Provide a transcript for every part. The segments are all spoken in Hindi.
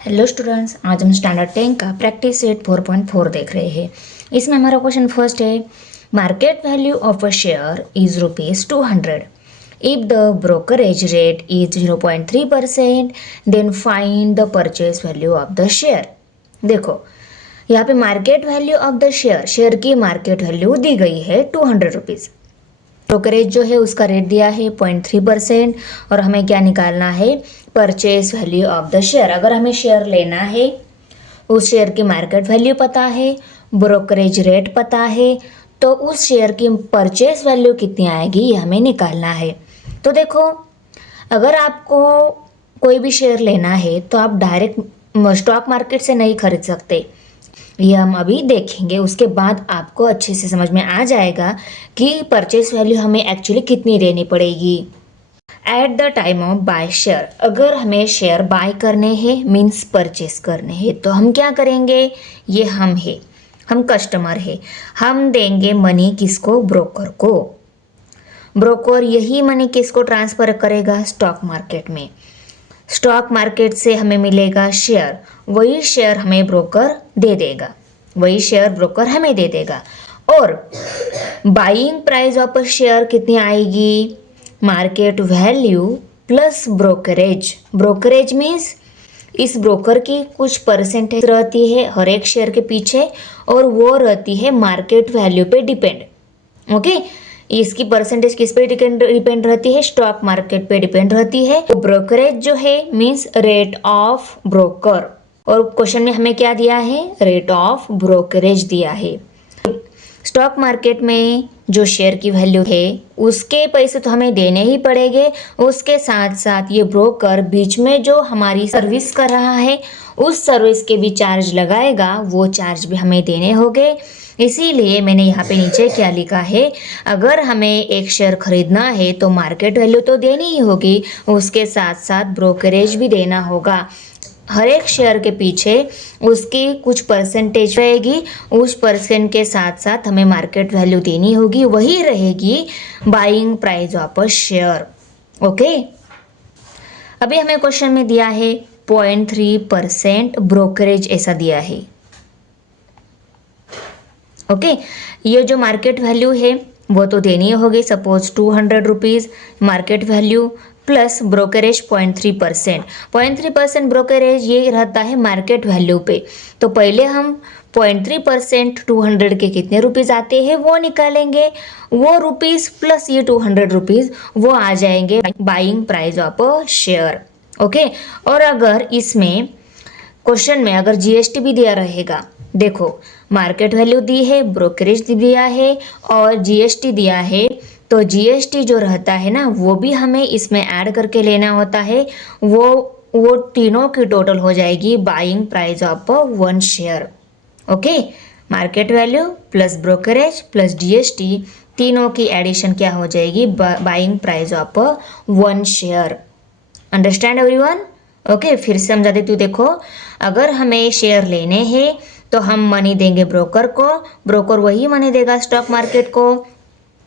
हेलो स्टूडेंट्स, आज हम स्टैंडर्ड 10 का प्रैक्टिस सेट 4.4 देख रहे हैं। इसमें हमारा क्वेश्चन फर्स्ट है, market value of a share is ₹200 if the brokerage rate is 0.3%, then find the purchase value of the share. देखो यहाँ पे market value of the share की मार्केट वैल्यू दी गई है ₹200। ब्रोकरेज जो है उसका रेट दिया है 0.3% और हमें क्या निकालना है, purchase value of the share. अगर हमें शेयर लेना है, उस शेयर की मार्केट वैल्यू पता है, ब्रोकरेज रेट पता है, तो उस शेयर की परचेज वैल्यू कितनी आएगी ये हमें निकालना है। तो देखो, अगर आपको कोई भी शेयर लेना है तो आप डायरेक्ट स्टॉक मार्केट से नहीं खरीद सकते। ये हम अभी देखेंगे, उसके बाद आपको अच्छे से समझ में आ जाएगा कि परचेस वैल्यू हमें एक्चुअली कितनी देनी पड़ेगी। At the time of buy share, अगर हमें शेयर बाय करने हैं मीन्स परचेस करने हैं, तो हम क्या करेंगे, ये हम कस्टमर है, हम देंगे मनी किसको, ब्रोकर को। ब्रोकर यही मनी किसको ट्रांसफर करेगा, स्टॉक मार्केट में। स्टॉक मार्केट से हमें मिलेगा शेयर, वही शेयर हमें ब्रोकर दे देगा, वही शेयर ब्रोकर हमें दे देगा। और buying price of a share कितनी आएगी, market value plus brokerage. Brokerage means इस ब्रोकर की कुछ परसेंटेज रहती है हर एक शेयर के पीछे, और वो रहती है मार्केट वैल्यू पे डिपेंड। ओके, इसकी परसेंटेज किस पे डिपेंड रहती है, स्टॉक मार्केट पे डिपेंड रहती है। तो ब्रोकरेज जो है मीन्स रेट ऑफ ब्रोकर, और क्वेश्चन में हमें क्या दिया है, रेट ऑफ ब्रोकरेज दिया है। स्टॉक मार्केट में जो शेयर की वैल्यू है उसके पैसे तो हमें देने ही पड़ेंगे, उसके साथ साथ ये ब्रोकर बीच में जो हमारी सर्विस कर रहा है उस सर्विस के भी चार्ज लगाएगा, वो चार्ज भी हमें देने होंगे। इसीलिए मैंने यहाँ पे नीचे क्या लिखा है, अगर हमें एक शेयर खरीदना है तो मार्केट वैल्यू तो देनी ही होगी, उसके साथ साथ ब्रोकरेज भी देना होगा। हर एक शेयर के पीछे उसकी कुछ परसेंटेज रहेगी, उस परसेंट के साथ साथ हमें मार्केट वैल्यू देनी होगी, वही रहेगी buying price of a share. Okay, अभी हमें क्वेश्चन में दिया है 0.3% ब्रोकरेज ऐसा दिया है। ओके, ये जो मार्केट वैल्यू है वो तो देनी होगी, suppose ₹200 market value plus brokerage 0.3%। 0.3% brokerage ये रहता है मार्केट वैल्यू पे। तो पहले हम 0.3% 200 के कितने रुपीज़ आते हैं वो निकालेंगे, वो रुपीज़ प्लस ये ₹200 वो आ जाएंगे buying price of a share. Okay, और अगर इसमें क्वेश्चन में अगर जीएसटी भी दिया रहेगा, देखो मार्केट वैल्यू दी है, ब्रोकरेज दिया है और जीएसटी दिया है, तो जीएसटी जो रहता है ना वो भी हमें इसमें ऐड करके लेना होता है, वो तीनों की टोटल हो जाएगी buying price of one share. Okay, market value plus brokerage plus GST तीनों की एडिशन क्या हो जाएगी, buying price of one share. Understand everyone? Okay, फिर से समझा देती हूँ। देखो, अगर हमें शेयर लेने हैं तो हम मनी देंगे ब्रोकर को, ब्रोकर वही मनी देगा स्टॉक मार्केट को,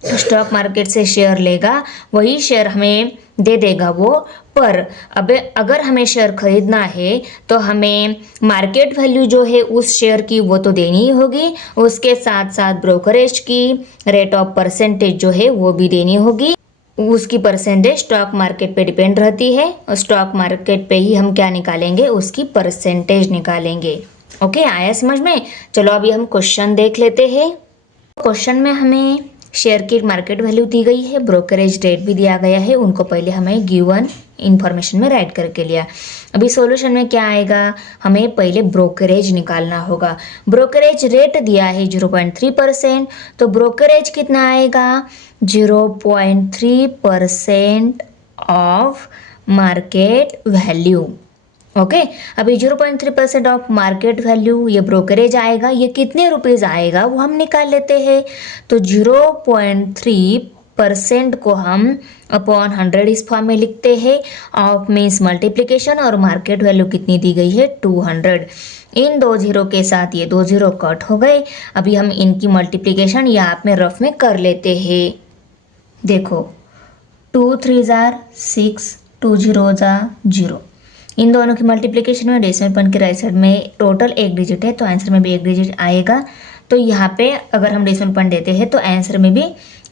स्टॉक मार्केट से शेयर लेगा, वही शेयर हमें दे देगा वो। पर अब अगर हमें शेयर खरीदना है तो हमें मार्केट वैल्यू जो है उस शेयर की वो तो देनी ही होगी, उसके साथ साथ ब्रोकरेज की रेट ऑफ परसेंटेज जो है वो भी देनी होगी। उसकी परसेंटेज स्टॉक मार्केट पे डिपेंड रहती है, और स्टॉक मार्केट पे ही हम क्या निकालेंगे, उसकी परसेंटेज निकालेंगे। ओके, आया समझ में? चलो अभी हम क्वेश्चन देख लेते हैं। क्वेश्चन में हमें शेयर की मार्केट वैल्यू दी गई है, ब्रोकरेज रेट भी दिया गया है, उनको पहले हमें गिवन इंफॉर्मेशन में राइट करके लिया। अभी सॉल्यूशन में क्या आएगा, हमें पहले ब्रोकरेज निकालना होगा। ब्रोकरेज रेट दिया है 0.3%, तो ब्रोकरेज कितना आएगा, 0.3% ऑफ मार्केट वैल्यू। ओके, अभी 0.3% ऑफ मार्केट वैल्यू ये ब्रोकरेज आएगा, ये कितने रुपीज़ आएगा वो हम निकाल लेते हैं। तो 0.3% को हम अपॉन 100 इस फॉर्म में लिखते हैं, ऑफ मीन्स मल्टीप्लिकेशन, और मार्केट वैल्यू कितनी दी गई है 200। इन दो जीरो के साथ ये 2 जीरो कट हो गए। अभी हम इनकी मल्टीप्लिकेशन यहाँ में रफ में कर लेते हैं। देखो 2 3 जार 6, 2 0 0, इन दोनों की मल्टीप्लिकेशन में डेसिमल पॉइंट के राइट साइड में टोटल एक डिजिट है तो आंसर में भी एक डिजिट आएगा। तो यहाँ पे अगर हम डेसिमल पॉइंट देते हैं तो आंसर में भी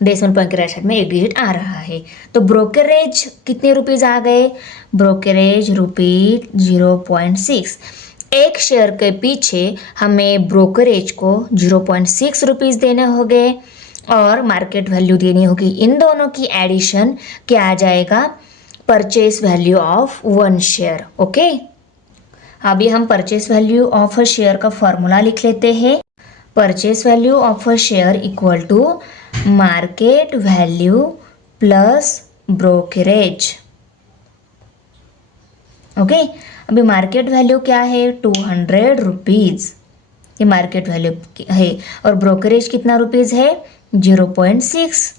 डेसिमल पॉइंट के राइट साइड में एक डिजिट आ रहा है। तो ब्रोकरेज कितने रुपीज़ आ गए? ब्रोकरेज ₹0.6। एक शेयर के पीछे हमें ब्रोकरेज को 0.6 रुपीज़ देने होंगे और मार्केट वैल्यू देनी होगी। इन दोनों की एडिशन क्या आ जाएगा? Purchase value of 1 share. Okay, अभी हम purchase value of a share का फॉर्मूला लिख लेते हैं। Purchase value of a share equal to market value plus brokerage. Okay, अभी मार्केट वैल्यू क्या है? 200 रुपीज़, ये मार्केट वैल्यू है और ब्रोकरेज कितना रुपीज़ है? 0.6।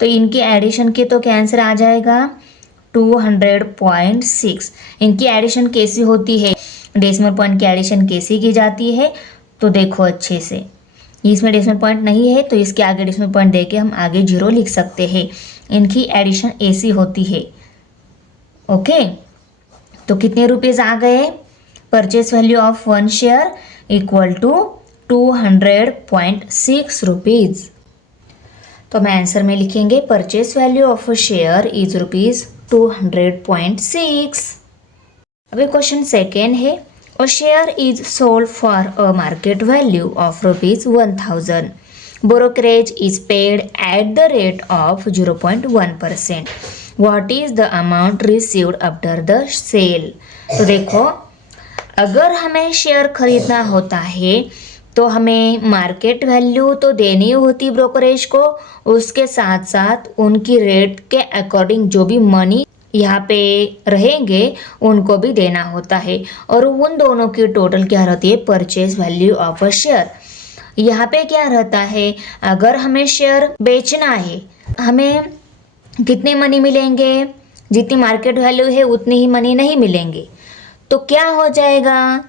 तो इनकी एडिशन के तो क्या आंसर आ जाएगा? 200.6। इनकी एडिशन कैसी होती है? डेसिमल पॉइंट की एडिशन कैसी की जाती है? तो देखो अच्छे से, इसमें डेसिमल पॉइंट नहीं है तो इसके आगे डेसिमल पॉइंट देके हम आगे 0 लिख सकते हैं। इनकी एडिशन ऐसी होती है। ओके, तो कितने रुपीज़ आ गए? Purchase value of 1 share equal to 200.6 rupees. तो हम आंसर में लिखेंगे purchase value of a share is ₹200.6। अभी क्वेश्चन सेकेंड है, a share is sold for a market value of ₹1000। Brokerage is paid at the rate of 0.1%। What is the amount received after the sale? तो देखो, अगर हमें शेयर खरीदना होता है तो हमें मार्केट वैल्यू तो देनी होती ब्रोकरेज को, उसके साथ साथ उनकी रेट के अकॉर्डिंग जो भी मनी यहाँ पे रहेंगे उनको भी देना होता है और उन दोनों की टोटल क्या रहती है? Purchase value of a share. यहाँ पे क्या रहता है? अगर हमें शेयर बेचना है, हमें कितने मनी मिलेंगे? जितनी मार्केट वैल्यू है उतनी ही मनी नहीं मिलेंगे। तो क्या हो जाएगा?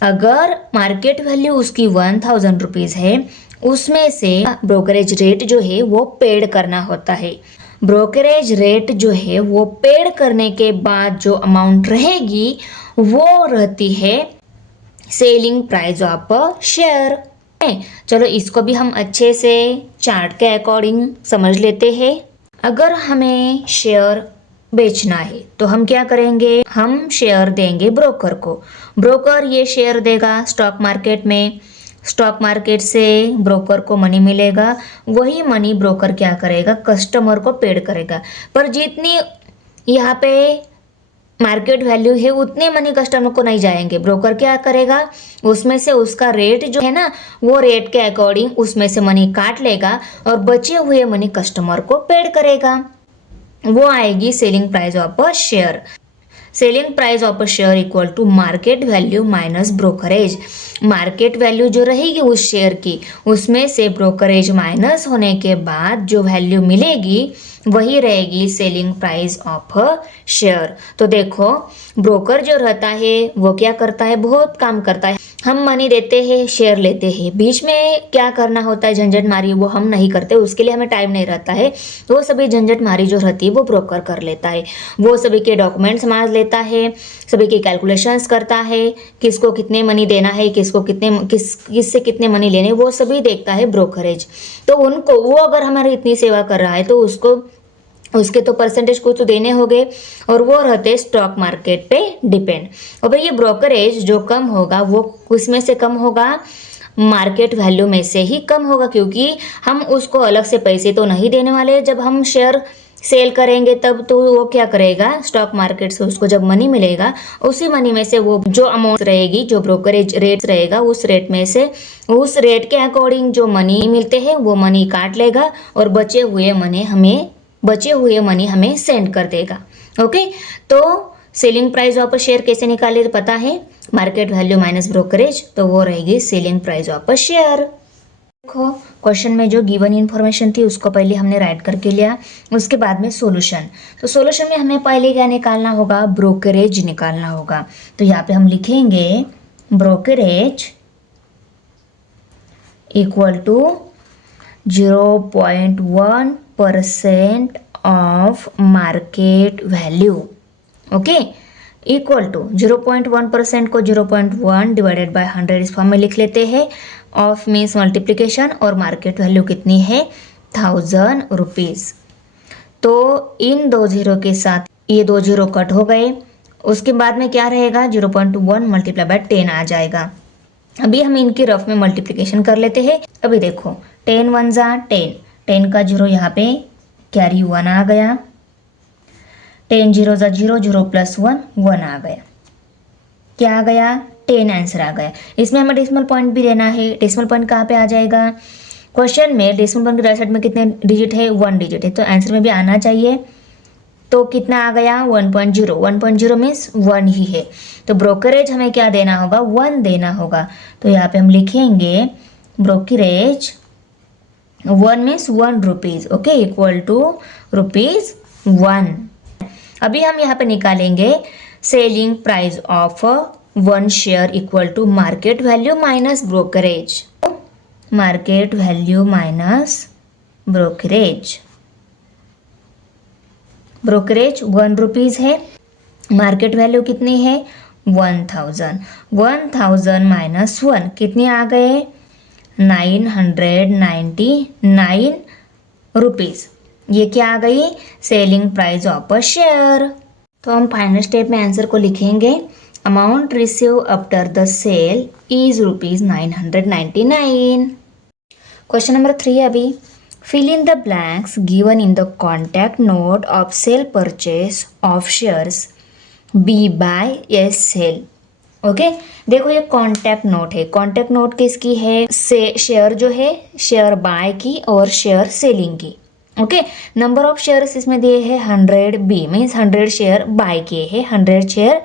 अगर मार्केट वैल्यू उसकी 1000 रुपीज़ है, उसमें से ब्रोकरेज रेट जो है वो पेड करना होता है। ब्रोकरेज रेट जो है वो पेड करने के बाद जो अमाउंट रहेगी वो रहती है selling price of a share. चलो इसको भी हम अच्छे से चार्ट के अकॉर्डिंग समझ लेते हैं। अगर हमें शेयर बेचना है तो हम क्या करेंगे? हम शेयर देंगे ब्रोकर को। ब्रोकर ये शेयर देगा स्टॉक मार्केट में, स्टॉक मार्केट से ब्रोकर को मनी मिलेगा, वही मनी ब्रोकर क्या करेगा? कस्टमर को पेड करेगा। पर जितनी यहाँ पे मार्केट वैल्यू है उतने मनी कस्टमर को नहीं जाएंगे। ब्रोकर क्या करेगा? उसमें से उसका रेट जो है ना, वो रेट के अकॉर्डिंग उसमें से मनी काट लेगा और बचे हुए मनी कस्टमर को पेड करेगा। वो आएगी selling price of a share. Selling price of a share equal to market value minus brokerage. Market value जो रहेगी उस शेयर की, उसमें से ब्रोकरेज माइनस होने के बाद जो वैल्यू मिलेगी वही रहेगी selling price of a share. तो देखो, ब्रोकर जो रहता है वो क्या करता है? बहुत काम करता है। हम मनी देते हैं, शेयर लेते हैं, बीच में क्या करना होता है झंझट मारी वो हम नहीं करते, उसके लिए हमें टाइम नहीं रहता है। वो सभी झंझट मारी जो रहती है वो ब्रोकर कर लेता है। वो सभी के डॉक्यूमेंट्स मार लेता है, सभी के कैलकुलेशंस करता है, किसको कितने मनी देना है, किसको किससे कितने मनी लेने, वो सभी देखता है ब्रोकरेज। तो उनको, वो अगर हमारी इतनी सेवा कर रहा है तो उसके तो परसेंटेज कुछ तो देने होंगे और वो रहते स्टॉक मार्केट पे डिपेंड। और भाई ये ब्रोकरेज जो कम होगा वो किसमें से कम होगा? मार्केट वैल्यू में से ही कम होगा, क्योंकि हम उसको अलग से पैसे तो नहीं देने वाले। जब हम शेयर सेल करेंगे तब तो वो क्या करेगा? स्टॉक मार्केट से उसको जब मनी मिलेगा उसी मनी में से वो जो अमाउंट रहेगी, जो ब्रोकरेज रेट रहेगा, उस रेट में से, उस रेट के अकॉर्डिंग जो मनी मिलते हैं वो मनी काट लेगा और बचे हुए मनी हमें सेंड कर देगा। ओके, तो selling price of a share कैसे निकाले पता है? मार्केट वैल्यू माइनस ब्रोकरेज, तो वो रहेगी selling price of a share. देखो, क्वेश्चन में जो गिवन इन्फॉर्मेशन थी उसको पहले हमने राइट करके लिया, उसके बाद में सॉल्यूशन। तो सॉल्यूशन में हमें पहले क्या निकालना होगा? ब्रोकरेज निकालना होगा। तो यहाँ पे हम लिखेंगे brokerage equal to 0.1% of market value. Okay, equal to 0.1% को 0.1 डिवाइडेड बाय 100 इस फॉर्म में लिख लेते हैं। ऑफ मीन्स मल्टीप्लिकेशन और मार्केट वैल्यू कितनी है 1000 रुपीज़। तो इन दो जीरो के साथ ये दो जीरो कट हो गए, उसके बाद में क्या रहेगा 0.1 मल्टीप्लाई बाय 10 आ जाएगा। अभी हम इनकी रफ में मल्टीप्लिकेशन कर लेते हैं। अभी देखो 10 वन जा 10, 10 का जीरो यहाँ पे कैरी 1 आ गया, 10 जीरो जा जीरो, जीरो प्लस 1 1 आ गया। क्या आ गया 10 आंसर आ गया। इसमें हमें डेसिमल पॉइंट भी लेना है। डेसिमल पॉइंट कहाँ पे आ जाएगा क्वेश्चन में, डेसिमल पॉइंट के राइट साइड में कितने डिजिट है 1 डिजिट है, तो आंसर में भी आना चाहिए। तो कितना आ गया 1.0, 1.0 मीन्स 1 ही है, तो ब्रोकरेज हमें क्या देना होगा 1 देना होगा। तो यहाँ पे हम लिखेंगे brokerage 1 means 1 rupees, okay, equal to ₹1। अभी हम यहाँ पे निकालेंगे selling price of 1 share equal to market value minus brokerage, market value minus brokerage. Brokerage 1 rupees है, मार्केट वैल्यू कितनी है 1000, 1000 माइनस 1 कितने आ गए 999 रुपीज़। ये क्या आ गई selling price of a share. तो हम फाइनल स्टेप में आंसर को लिखेंगे, amount receive after the sale is ₹999। Question number 3 अभी, fill in the blanks given in the contact note of sale purchase of shares B by S sale। Okay देखो ये कॉन्टैक्ट नोट है, कॉन्टैक्ट नोट किसकी है से शेयर जो है शेयर बाय की और शेयर सेलिंग की। ओके नंबर ऑफ शेयर्स इसमें दिए हैं 100 बी मीन्स 100 शेयर बाय किए हैं, 100 शेयर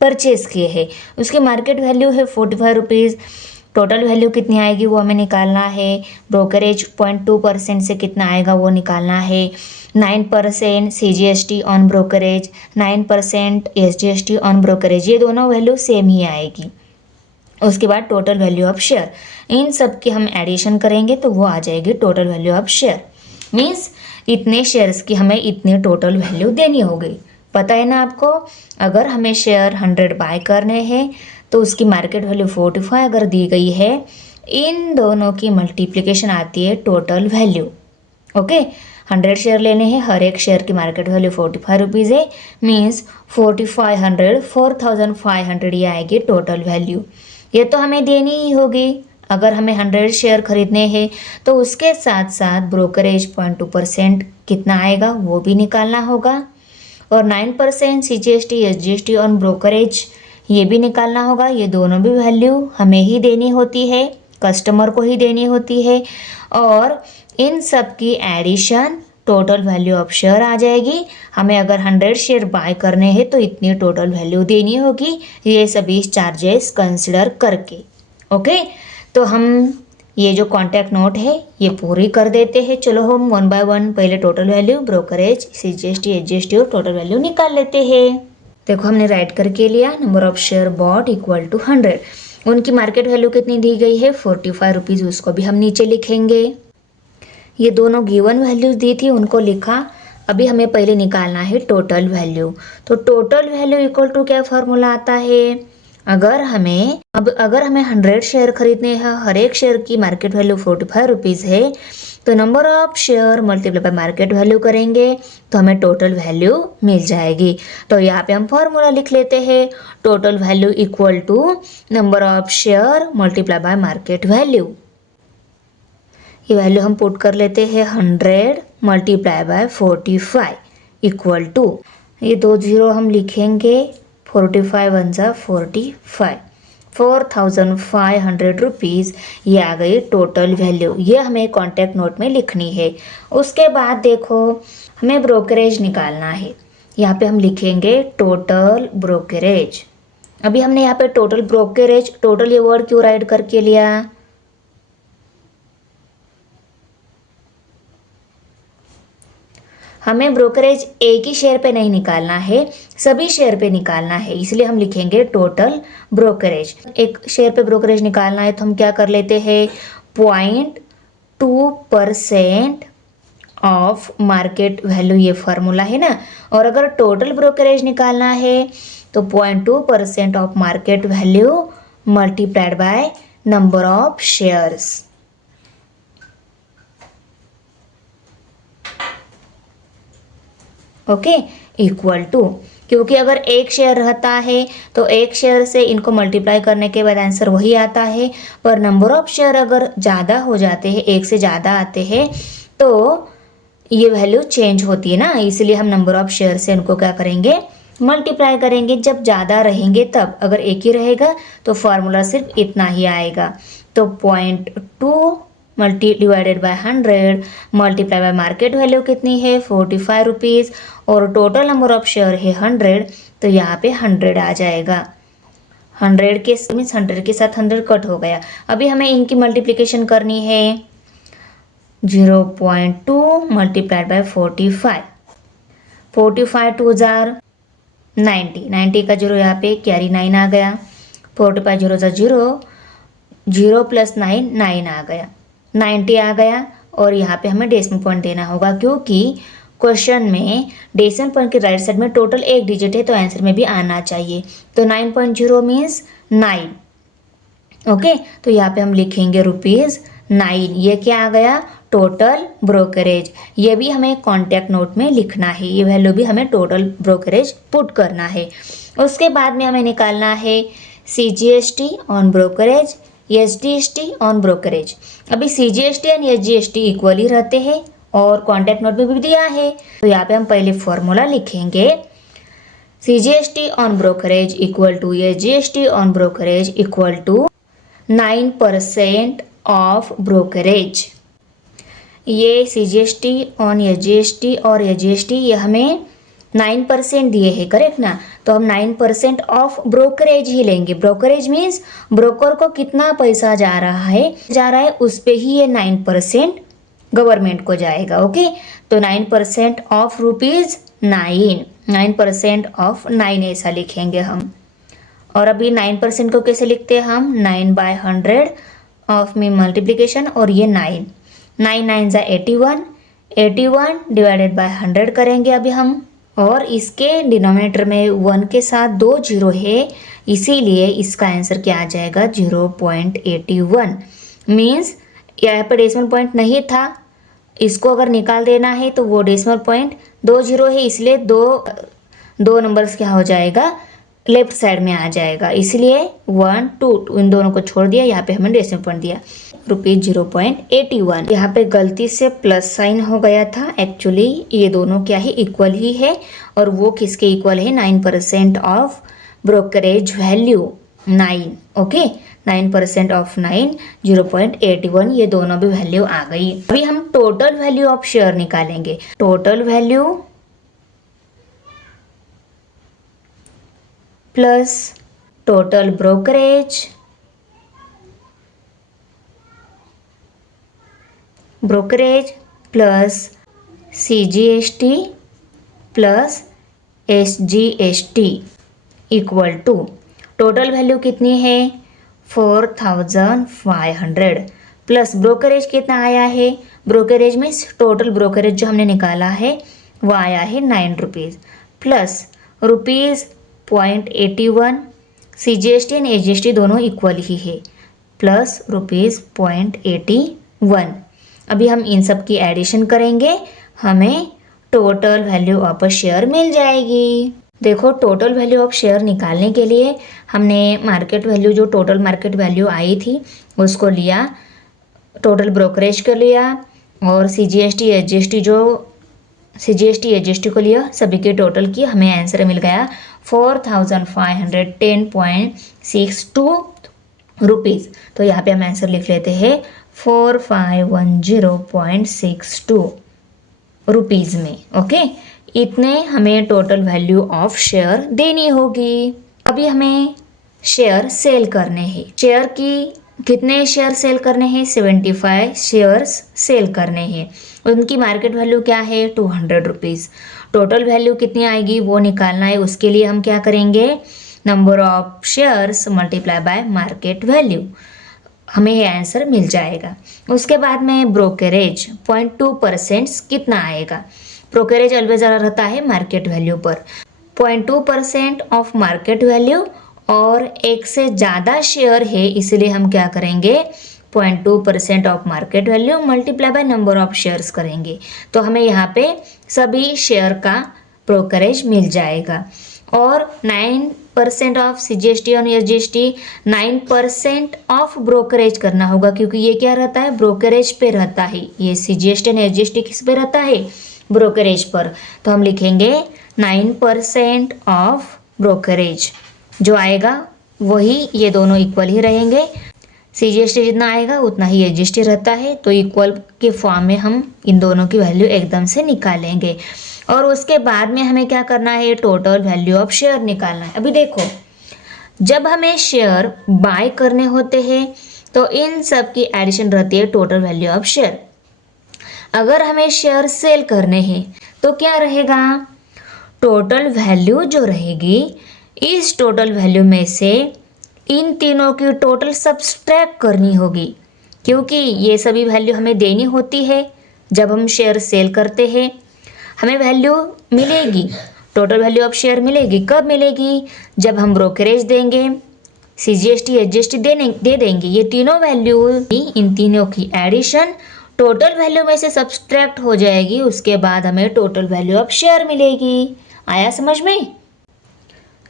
परचेज किए हैं। उसकी मार्केट वैल्यू है 45 रुपीज़। टोटल वैल्यू कितनी आएगी वो हमें निकालना है। ब्रोकरेज 0.2% से कितना आएगा वो निकालना है। 9% CGST on brokerage, 9% SGST on brokerage, ये दोनों वैल्यू सेम ही आएगी। उसके बाद टोटल वैल्यू ऑफ शेयर, इन सब की हम एडिशन करेंगे तो वो आ जाएगी total value of share. Means इतने शेयर्स की हमें इतनी टोटल वैल्यू देनी होगी। पता है ना आपको, अगर हमें शेयर 100 बाय करने हैं तो उसकी मार्केट वैल्यू 45 अगर दी गई है, इन दोनों की मल्टीप्लिकेशन आती है टोटल वैल्यू। ओके 100 शेयर लेने हैं, हर एक शेयर की मार्केट वैल्यू 45 रुपीज़ है, मीन्स 4500 ये आएगी टोटल वैल्यू। ये तो हमें देनी ही होगी। अगर हमें 100 शेयर खरीदने हैं तो उसके साथ साथ ब्रोकरेज 0.2% कितना आएगा वो भी निकालना होगा, और 9% CGST SGST ऑन ब्रोकरेज ये भी निकालना होगा। ये दोनों भी वैल्यू हमें ही देनी होती है, कस्टमर को ही देनी होती है, और इन सब की addition total value of share आ जाएगी। हमें अगर 100 शेयर बाय करने हैं तो इतनी टोटल वैल्यू देनी होगी, ये सभी चार्जेस कंसिडर करके। ओके तो हम ये जो कॉन्टैक्ट नोट है ये पूरी कर देते हैं। चलो हम 1 बाय 1 पहले total value, brokerage, CGST SGST और टोटल वैल्यू निकाल लेते हैं। देखो हमने राइट करके लिया, number of share bought equal to 100, उनकी मार्केट वैल्यू कितनी दी गई है 45 रुपीज़, उसको भी हम नीचे लिखेंगे। ये दोनों गिवन वैल्यूज दी थी उनको लिखा। अभी हमें पहले निकालना है टोटल वैल्यू। तो टोटल वैल्यू इक्वल टू क्या फॉर्मूला आता है, अगर हमें 100 शेयर खरीदने हैं, हर एक शेयर की मार्केट वैल्यू 45 रुपीज़ है, तो number of share multiply by market value करेंगे तो हमें टोटल वैल्यू मिल जाएगी। तो यहाँ पे हम फॉर्मूला लिख लेते हैं, total value equal to number of share multiply by market value. ये वैल्यू हम पुट कर लेते हैं 100 मल्टीप्लाई बाय 45 इक्वल टू, ये 2 जीरो हम लिखेंगे, 45 वन जा 45, 4500 रुपीज़ ये आ गई टोटल वैल्यू। ये हमें कॉन्टैक्ट नोट में लिखनी है। उसके बाद देखो हमें ब्रोकरेज निकालना है। यहाँ पे हम लिखेंगे टोटल ब्रोकरेज। अभी हमने यहाँ पे टोटल ब्रोकरेज, टोटल ये वर्ड क्यों राइट करके लिया, हमें ब्रोकरेज एक ही शेयर पे नहीं निकालना है, सभी शेयर पे निकालना है, इसलिए हम लिखेंगे टोटल ब्रोकरेज। एक शेयर पे ब्रोकरेज निकालना है तो हम क्या कर लेते हैं, 0.2% ऑफ मार्केट वैल्यू, ये फार्मूला है ना। और अगर टोटल ब्रोकरेज निकालना है तो 0.2% of market value multiplied by number of shares. Okay, equal to, क्योंकि अगर एक शेयर रहता है तो एक शेयर से इनको मल्टीप्लाई करने के बाद आंसर वही आता है, पर नंबर ऑफ शेयर अगर ज़्यादा हो जाते हैं, एक से ज़्यादा आते हैं, तो ये वैल्यू चेंज होती है ना, इसलिए हम नंबर ऑफ शेयर से उनको क्या करेंगे, मल्टीप्लाई करेंगे। जब ज़्यादा रहेंगे तब, अगर एक ही रहेगा तो फार्मूला सिर्फ इतना ही आएगा। तो 0.2 divided by 100 multiply by market value कितनी है 45 रुपीज़, और टोटल नंबर ऑफ शेयर है 100, तो यहाँ पे 100 आ जाएगा। 100 के मीन्स 100 के साथ 100 कट हो गया। अभी हमें इनकी मल्टीप्लिकेशन करनी है, 0.2 मल्टीप्लाइड बाय 45, 45 2 जार 90, 90 का जीरो यहाँ पे कैरी 9 आ गया, 45 जीरो ज़ा जीरो, 0 प्लस 9 9 आ गया, 90 आ गया। और यहाँ पे हमें डेसिमल पॉइंट देना होगा, क्योंकि क्वेश्चन में डेसिमल पॉइंट के राइट साइड में टोटल एक डिजिट है, तो आंसर में भी आना चाहिए। तो 9.0 मीन्स 9। ओके, तो यहाँ पे हम लिखेंगे ₹9। ये क्या आ गया, टोटल ब्रोकरेज। ये भी हमें कॉन्टैक्ट नोट में लिखना है, ये वैल्यू भी हमें टोटल ब्रोकरेज पुट करना है। उसके बाद में हमें निकालना है CGST on brokerage, SGST on brokerage. अभी CGST एंड SGST इक्वल ही रहते हैं और कॉन्टैक्ट नोट में भी दिया है, तो यहाँ पे हम पहले फॉर्मूला लिखेंगे, CGST on brokerage equal to SGST on brokerage equal to 9% of brokerage. ये CGST ऑन SGST और SGST ये हमें 9% दिए हैं, करेक्ट ना, तो हम 9% ऑफ ब्रोकरेज ही लेंगे। ब्रोकरेज मीन्स ब्रोकर को कितना पैसा जा रहा है उस पे ही ये 9% गवर्नमेंट को जाएगा। ओके, तो 9% ऑफ ₹9, 9% ऑफ 9 ऐसा लिखेंगे हम। और अभी 9% को कैसे लिखते हैं हम, 9/100 ऑफ में मल्टीप्लिकेशन, और ये 9 9 ज़ा 81, 81 डिवाइडेड बाय 100 करेंगे अभी हम। और इसके डिनोमिनेटर में 1 के साथ 2 जीरो है, इसीलिए इसका आंसर क्या आ जाएगा, 0.81। मीन्स यहाँ पर डेसिमल पॉइंट नहीं था, इसको अगर निकाल देना है तो वो डेसिमल पॉइंट 2 जीरो है, इसलिए दो नंबर्स क्या हो जाएगा, लेफ्ट साइड में आ जाएगा, इसलिए 1 2 इन दोनों को छोड़ दिया, यहाँ पे हमें डेसिमल पॉइंट दिया ₹0.81। यहाँ पे गलती से प्लस साइन हो गया था, एक्चुअली ये दोनों क्या है, इक्वल ही है, और वो किसके इक्वल है, 9% of brokerage value 9। Okay, 9% of 9 0.81, ये दोनों भी वैल्यू आ गई। अभी हम टोटल वैल्यू ऑफ शेयर निकालेंगे। Total value plus total brokerage plus CGST plus SGST equal to total value कितनी है 4500 प्लस ब्रोकरेज कितना आया है, ब्रोकरेज में टोटल ब्रोकरेज जो हमने निकाला है वो आया है 9 rupees plus ₹0.81। CGST and SGST दोनों इक्वल ही है, प्लस ₹0.81। अभी हम इन सब की एडिशन करेंगे, हमें total value of a share मिल जाएगी। देखो, टोटल वैल्यू ऑफ शेयर निकालने के लिए हमने मार्केट वैल्यू, जो टोटल मार्केट वैल्यू आई थी उसको लिया, टोटल ब्रोकरेज कर लिया, और CGST SGST को लिया, सभी के टोटल की हमें आंसर मिल गया 4510.62 रुपीज़। तो यहाँ पे हम आंसर लिख लेते हैं 4510.62 रुपीज़ में। ओके, इतने हमें टोटल वैल्यू ऑफ शेयर देनी होगी। अभी हमें शेयर सेल करने हैं। शेयर की कितने शेयर सेल करने हैं, 75 शेयर्स सेल करने हैं। उनकी मार्केट वैल्यू क्या है, 200 रुपीज़। टोटल वैल्यू कितनी आएगी वो निकालना है, उसके लिए हम क्या करेंगे, number of shares multiply by market value, हमें ये आंसर मिल जाएगा। उसके बाद में ब्रोकरेज 0.2% कितना आएगा, ब्रोकरेज ऑलवेज रहता है मार्केट वैल्यू पर, 0.2% ऑफ मार्केट वैल्यू और एक से ज़्यादा शेयर है, इसलिए हम क्या करेंगे 0.2% of market value multiply by number of shares करेंगे, तो हमें यहाँ पे सभी शेयर का ब्रोकरेज मिल जाएगा। और 9% ऑफ CGST और SGST 9% ऑफ ब्रोकरेज करना होगा, क्योंकि ये क्या रहता है ब्रोकरेज पे रहता है, ये CGST और SGST किस पे रहता है ब्रोकरेज पर, तो हम लिखेंगे 9% ऑफ ब्रोकरेज। जो आएगा वही, ये दोनों इक्वल ही रहेंगे, CGST जितना आएगा उतना ही SGST रहता है, तो इक्वल के फॉर्म में हम इन दोनों की वैल्यू एकदम से निकालेंगे। और उसके बाद में हमें क्या करना है, टोटल वैल्यू ऑफ शेयर निकालना है। अभी देखो, जब हमें शेयर बाय करने होते हैं तो इन सब की एडिशन रहती है टोटल वैल्यू ऑफ शेयर। अगर हमें शेयर सेल करने हैं तो क्या रहेगा, टोटल वैल्यू जो रहेगी, इस टोटल वैल्यू में से इन तीनों की टोटल सब्सट्रैक्ट करनी होगी, क्योंकि ये सभी वैल्यू हमें देनी होती है। जब हम शेयर सेल करते हैं हमें वैल्यू मिलेगी, टोटल वैल्यू ऑफ शेयर मिलेगी। कब मिलेगी, जब हम ब्रोकरेज देंगे, CGST SGST दे देंगे, ये तीनों वैल्यू, इन तीनों की एडिशन टोटल वैल्यू में से सब्सट्रैक्ट हो जाएगी, उसके बाद हमें टोटल वैल्यू ऑफ शेयर मिलेगी। आया समझ में?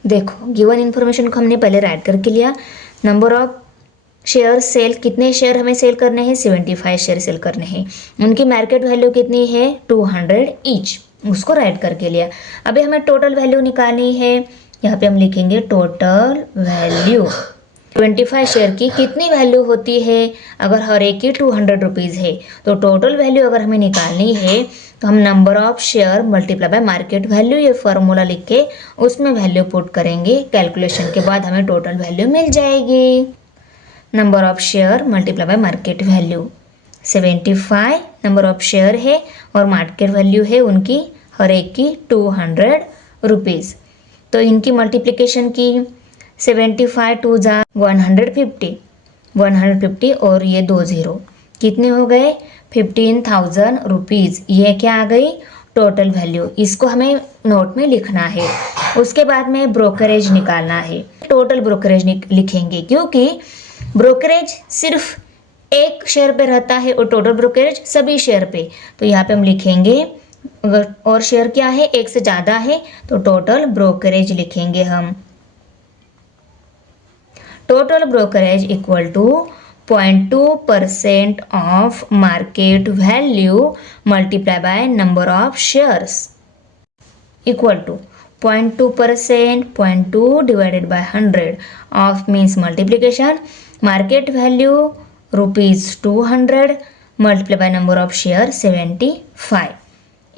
देखो, गिवन इन्फॉर्मेशन को हमने पहले राइट करके लिया। नंबर ऑफ शेयर सेल, कितने शेयर हमें सेल करने हैं, 75 शेयर सेल करने हैं। उनकी मार्केट वैल्यू कितनी है, 200 ईच, उसको राइट करके लिया। अभी हमें टोटल वैल्यू निकालनी है, यहाँ पे हम लिखेंगे टोटल वैल्यू। 25 शेयर की कितनी वैल्यू होती है, अगर हर एक की 200 रुपीज़ है, तो टोटल वैल्यू अगर हमें निकालनी है तो हम number of share multiply by market value, ये फार्मूला लिख के उसमें वैल्यू पुट करेंगे। कैलकुलेशन के बाद हमें टोटल वैल्यू मिल जाएगी। Number of share multiply by market value, 75 number of share है और मार्केट वैल्यू है उनकी हर एक की 200 रुपीज़। तो इनकी मल्टीप्लिकेशन की 75 टू जा 150 और ये 2 0 कितने हो गए, 15,000 रुपीज़। ये क्या आ गई, टोटल वैल्यू। इसको हमें नोट में लिखना है। उसके बाद में ब्रोकरेज निकालना है, टोटल ब्रोकरेज लिखेंगे, क्योंकि ब्रोकरेज सिर्फ एक शेयर पे रहता है और टोटल ब्रोकरेज सभी शेयर पे। तो यहाँ पे हम लिखेंगे, अगर और शेयर क्या है, एक से ज़्यादा है, तो टोटल ब्रोकरेज लिखेंगे हम। Total brokerage equal to 0.2% of market value multiply by number of shares equal to 0.2%, 0.2 divided by 100 of means multiplication, market value ₹200 multiply by number of share 75।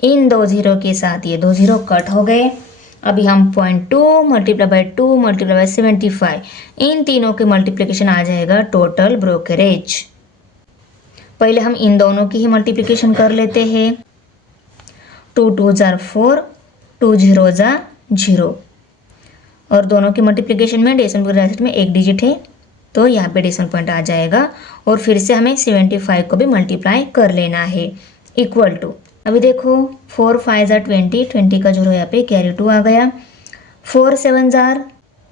इन 2 0 के साथ ये 2 0 कट हो गए। अभी हम 0.2 मल्टीप्लाई बाय 2 मल्टीप्लाई बाय 75, इन तीनों के मल्टीप्लिकेशन आ जाएगा टोटल ब्रोकरेज। पहले हम इन दोनों की ही मल्टीप्लिकेशन कर लेते हैं। 2 2 जार 4, 2 0 जार 0, और दोनों के मल्टीप्लिकेशन में डेसिमल ब्रैकेट में एक डिजिट है, तो यहाँ पे डेसिमल पॉइंट आ जाएगा। और फिर से हमें 75 को भी मल्टीप्लाई कर लेना है, इक्वल टू, अभी देखो 4 5 जार 20, 20 का जो यहाँ पे कैरी 2 आ गया। 4 7 जार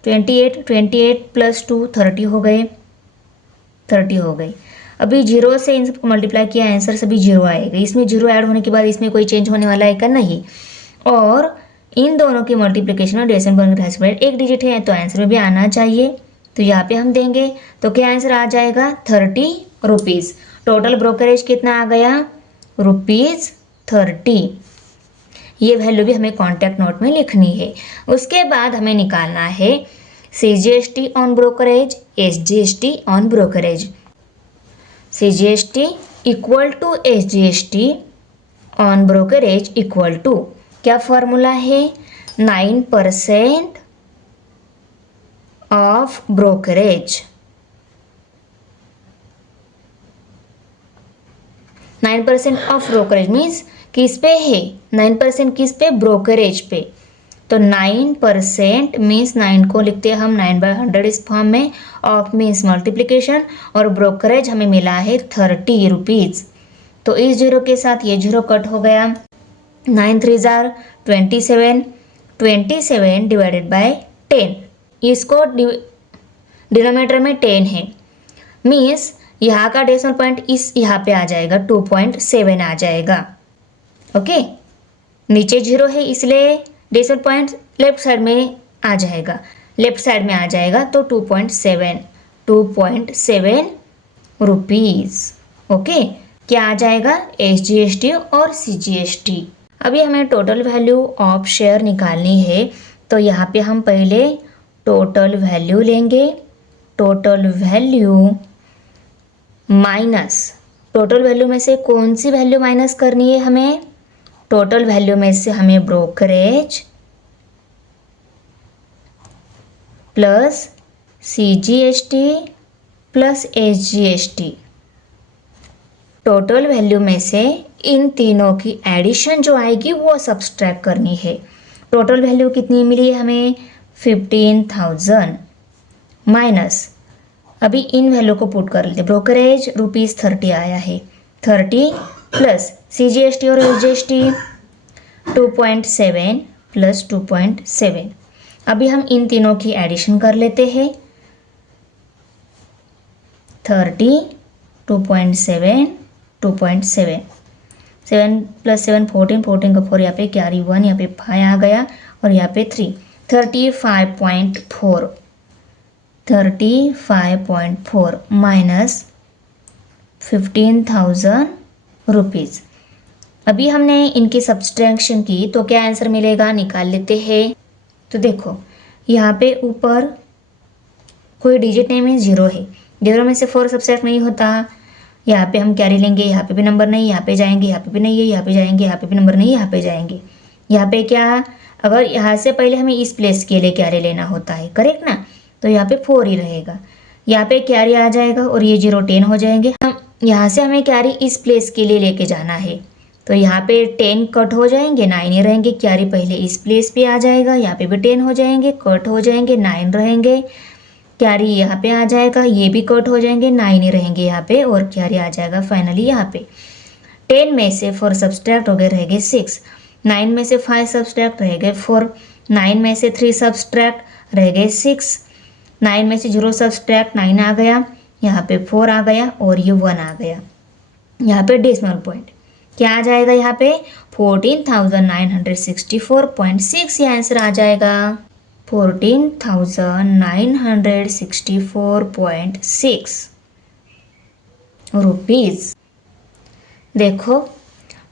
28, 28 प्लस 2 30 हो गए, 30 हो गई। अभी 0 से इन सबको मल्टीप्लाई किया, आंसर सभी 0 आएगा। इसमें 0 ऐड होने के बाद इसमें कोई चेंज होने वाला है क्या, नहीं। और इन दोनों की मल्टीप्लिकेशन में डेसिमल एक डिजिट है, तो आंसर में भी आना चाहिए। तो यहाँ पे हम देंगे, तो क्या आंसर आ जाएगा 30 रुपीज़। टोटल ब्रोकरेज कितना आ गया, ₹30। ये वैल्यू भी हमें कॉन्टैक्ट नोट में लिखनी है। उसके बाद हमें निकालना है CGST on brokerage, SGST on brokerage. CGST equal to SGST on brokerage equal to, क्या फॉर्मूला है, 9% of brokerage. 9% of brokerage means किस पे है, 9% किस पे, ब्रोकरेज पे। तो 9% मीन्स 9 को लिखते हैं हम 9/100 इस फॉर्म में, ऑफ मीन्स मल्टीप्लिकेशन, और ब्रोकरेज हमें मिला है 30 रुपीज़। तो इस 0 के साथ ये 0 कट हो गया। 9 3 जार 27, 27 डिवाइडेड बाय 10, इसको डिनोमिनेटर में 10 है, मीन्स यहाँ का डेसिमल पॉइंट इस यहाँ पे आ जाएगा, 2.7 आ जाएगा। ओके, नीचे 0 है इसलिए डेसिमल पॉइंट लेफ्ट साइड में आ जाएगा, तो 2.7 रुपीज़। ओके, क्या आ जाएगा, SGST और CGST। अभी हमें टोटल वैल्यू ऑफ शेयर निकालनी है, तो यहाँ पे हम पहले टोटल वैल्यू लेंगे, total value minus, total value में से कौन सी वैल्यू माइनस करनी है हमें, टोटल वैल्यू में से हमें brokerage plus CGST plus SGST, total value में से इन तीनों की एडिशन जो आएगी वो सब्सट्रैक्ट करनी है। टोटल वैल्यू कितनी मिली है हमें, 15,000 माइनस, अभी इन वैल्यू को पुट कर लेते, ब्रोकरेज ₹30 आया है, 30 प्लस CGST और SGST 2.7 प्लस 2.7। अभी हम इन तीनों की एडिशन कर लेते हैं, 30 2.7 2.7, 7 प्लस 7 14, 14 का 4 यहाँ पे कैरी 1, यहाँ पे 5 आ गया और यहाँ पे 3, 35.4 माइनस 15,000 रुपीज़। अभी हमने इनकी सब्सट्रैक्शन की तो क्या आंसर मिलेगा, निकाल लेते हैं। तो देखो यहाँ पे ऊपर कोई डिजिट नहीं में 0 है, 0 में से 4 सब्सट्रैक्ट नहीं होता, यहाँ पे हम कैरी लेंगे, यहाँ पे भी नंबर नहीं, यहाँ पे जाएंगे, यहाँ पे भी नहीं है, यहाँ पे जाएंगे, यहाँ पे भी नंबर नहीं, यहाँ पे जाएंगे, यहाँ पे क्या, अगर यहाँ से पहले हमें इस प्लेस के लिए कैरी लेना होता है, करेक्ट ना, तो यहाँ पे 4 ही रहेगा, यहाँ पे कैरी आ जाएगा और ये 0 10 हो जाएंगे। हम यहाँ से हमें कैरी इस प्लेस के लिए लेके जाना है, तो यहाँ पे 10 कट हो जाएंगे, 9 ही रहेंगे, कैरी पहले इस प्लेस पे आ जाएगा, यहाँ पे भी 10 हो जाएंगे, कट हो जाएंगे, 9 रहेंगे, कैरी यहाँ पे आ जाएगा, ये भी कट हो जाएंगे, 9 ही रहेंगे यहाँ पे और कैरी आ जाएगा फाइनली यहाँ पे। 10 में से 4 सब्सट्रैक्ट हो गए, रह गए 6, 9 में से 5 सब्सट्रैक्ट रह गए 4, 9 में से 3 सब्सट्रैक्ट रह गए 6, 9 में से 0 सब्सट्रैक्ट 9 आ गया, यहाँ पे 4 आ गया और ये 1 आ गया। यहाँ पे डेसिमल पॉइंट क्या आ जाएगा, यहाँ पे 14,964.6 ये आंसर आ जाएगा, 14,964.6 रुपीज़। देखो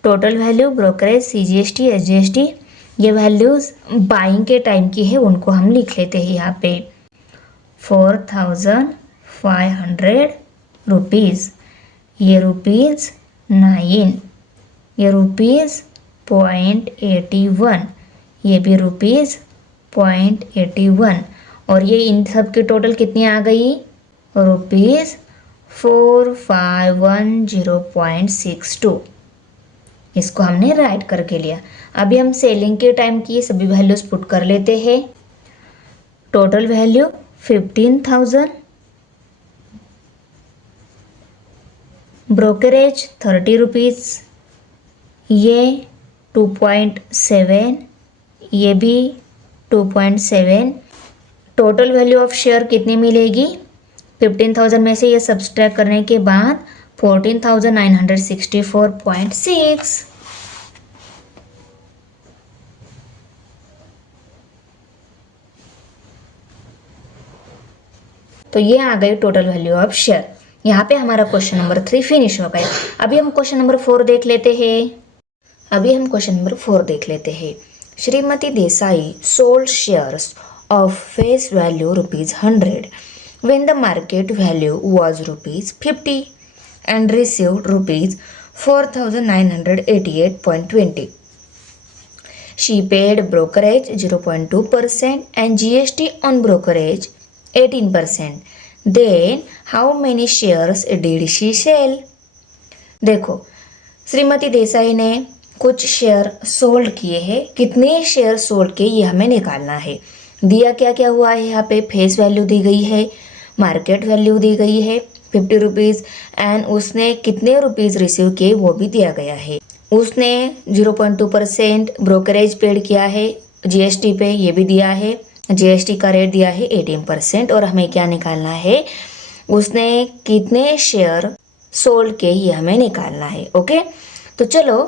total value, brokerage, CGST, SGST, ये वैल्यूज़ बाइंग के टाइम की है, उनको हम लिख लेते हैं यहाँ पे 4,500 रुपीज़, ये ₹9, ये ₹0.81, ये भी ₹0.81 और ये इन सब की टोटल कितनी आ गई, ₹4510.62। इसको हमने राइट करके लिया। अभी हम सेलिंग के टाइम की सभी वैल्यूज पुट कर लेते हैं। टोटल वैल्यू 15,000, ब्रोकरेज 30 रुपीज़, ये 2.7, ये भी 2.7। टोटल वैल्यू ऑफ शेयर कितनी मिलेगी, 15,000 में से ये सब्सट्रैक्ट करने के बाद 14,964.6। तो ये आ गई टोटल वैल्यू ऑफ शेयर। यहाँ पे हमारा क्वेश्चन नंबर 3 फिनिश हो गया। अभी हम क्वेश्चन नंबर 4 देख लेते हैं। Shrimati Desai sold shares of face value ₹100 when the market value was ₹50 and received ₹4,988.20. She paid brokerage 0.2% and GST on brokerage 18%. Then how many shares did she sell? देखो श्रीमती देसाई ने कुछ शेयर सोल्ड किए हैं, कितने शेयर सोल्ड किए ये हमें निकालना है। दिया क्या क्या हुआ है, यहाँ पे फेस वैल्यू दी गई है, मार्केट वैल्यू दी गई है 50 रुपीज़ एंड उसने कितने रुपीज़ रिसीव किए वो भी दिया गया है। उसने 0.2% ब्रोकरेज पेड किया है जीएसटी पे ये भी दिया है, जीएसटी का रेट दिया है 18% और हमें क्या निकालना है, उसने कितने शेयर सोल्ड के ये हमें निकालना है। ओके, तो चलो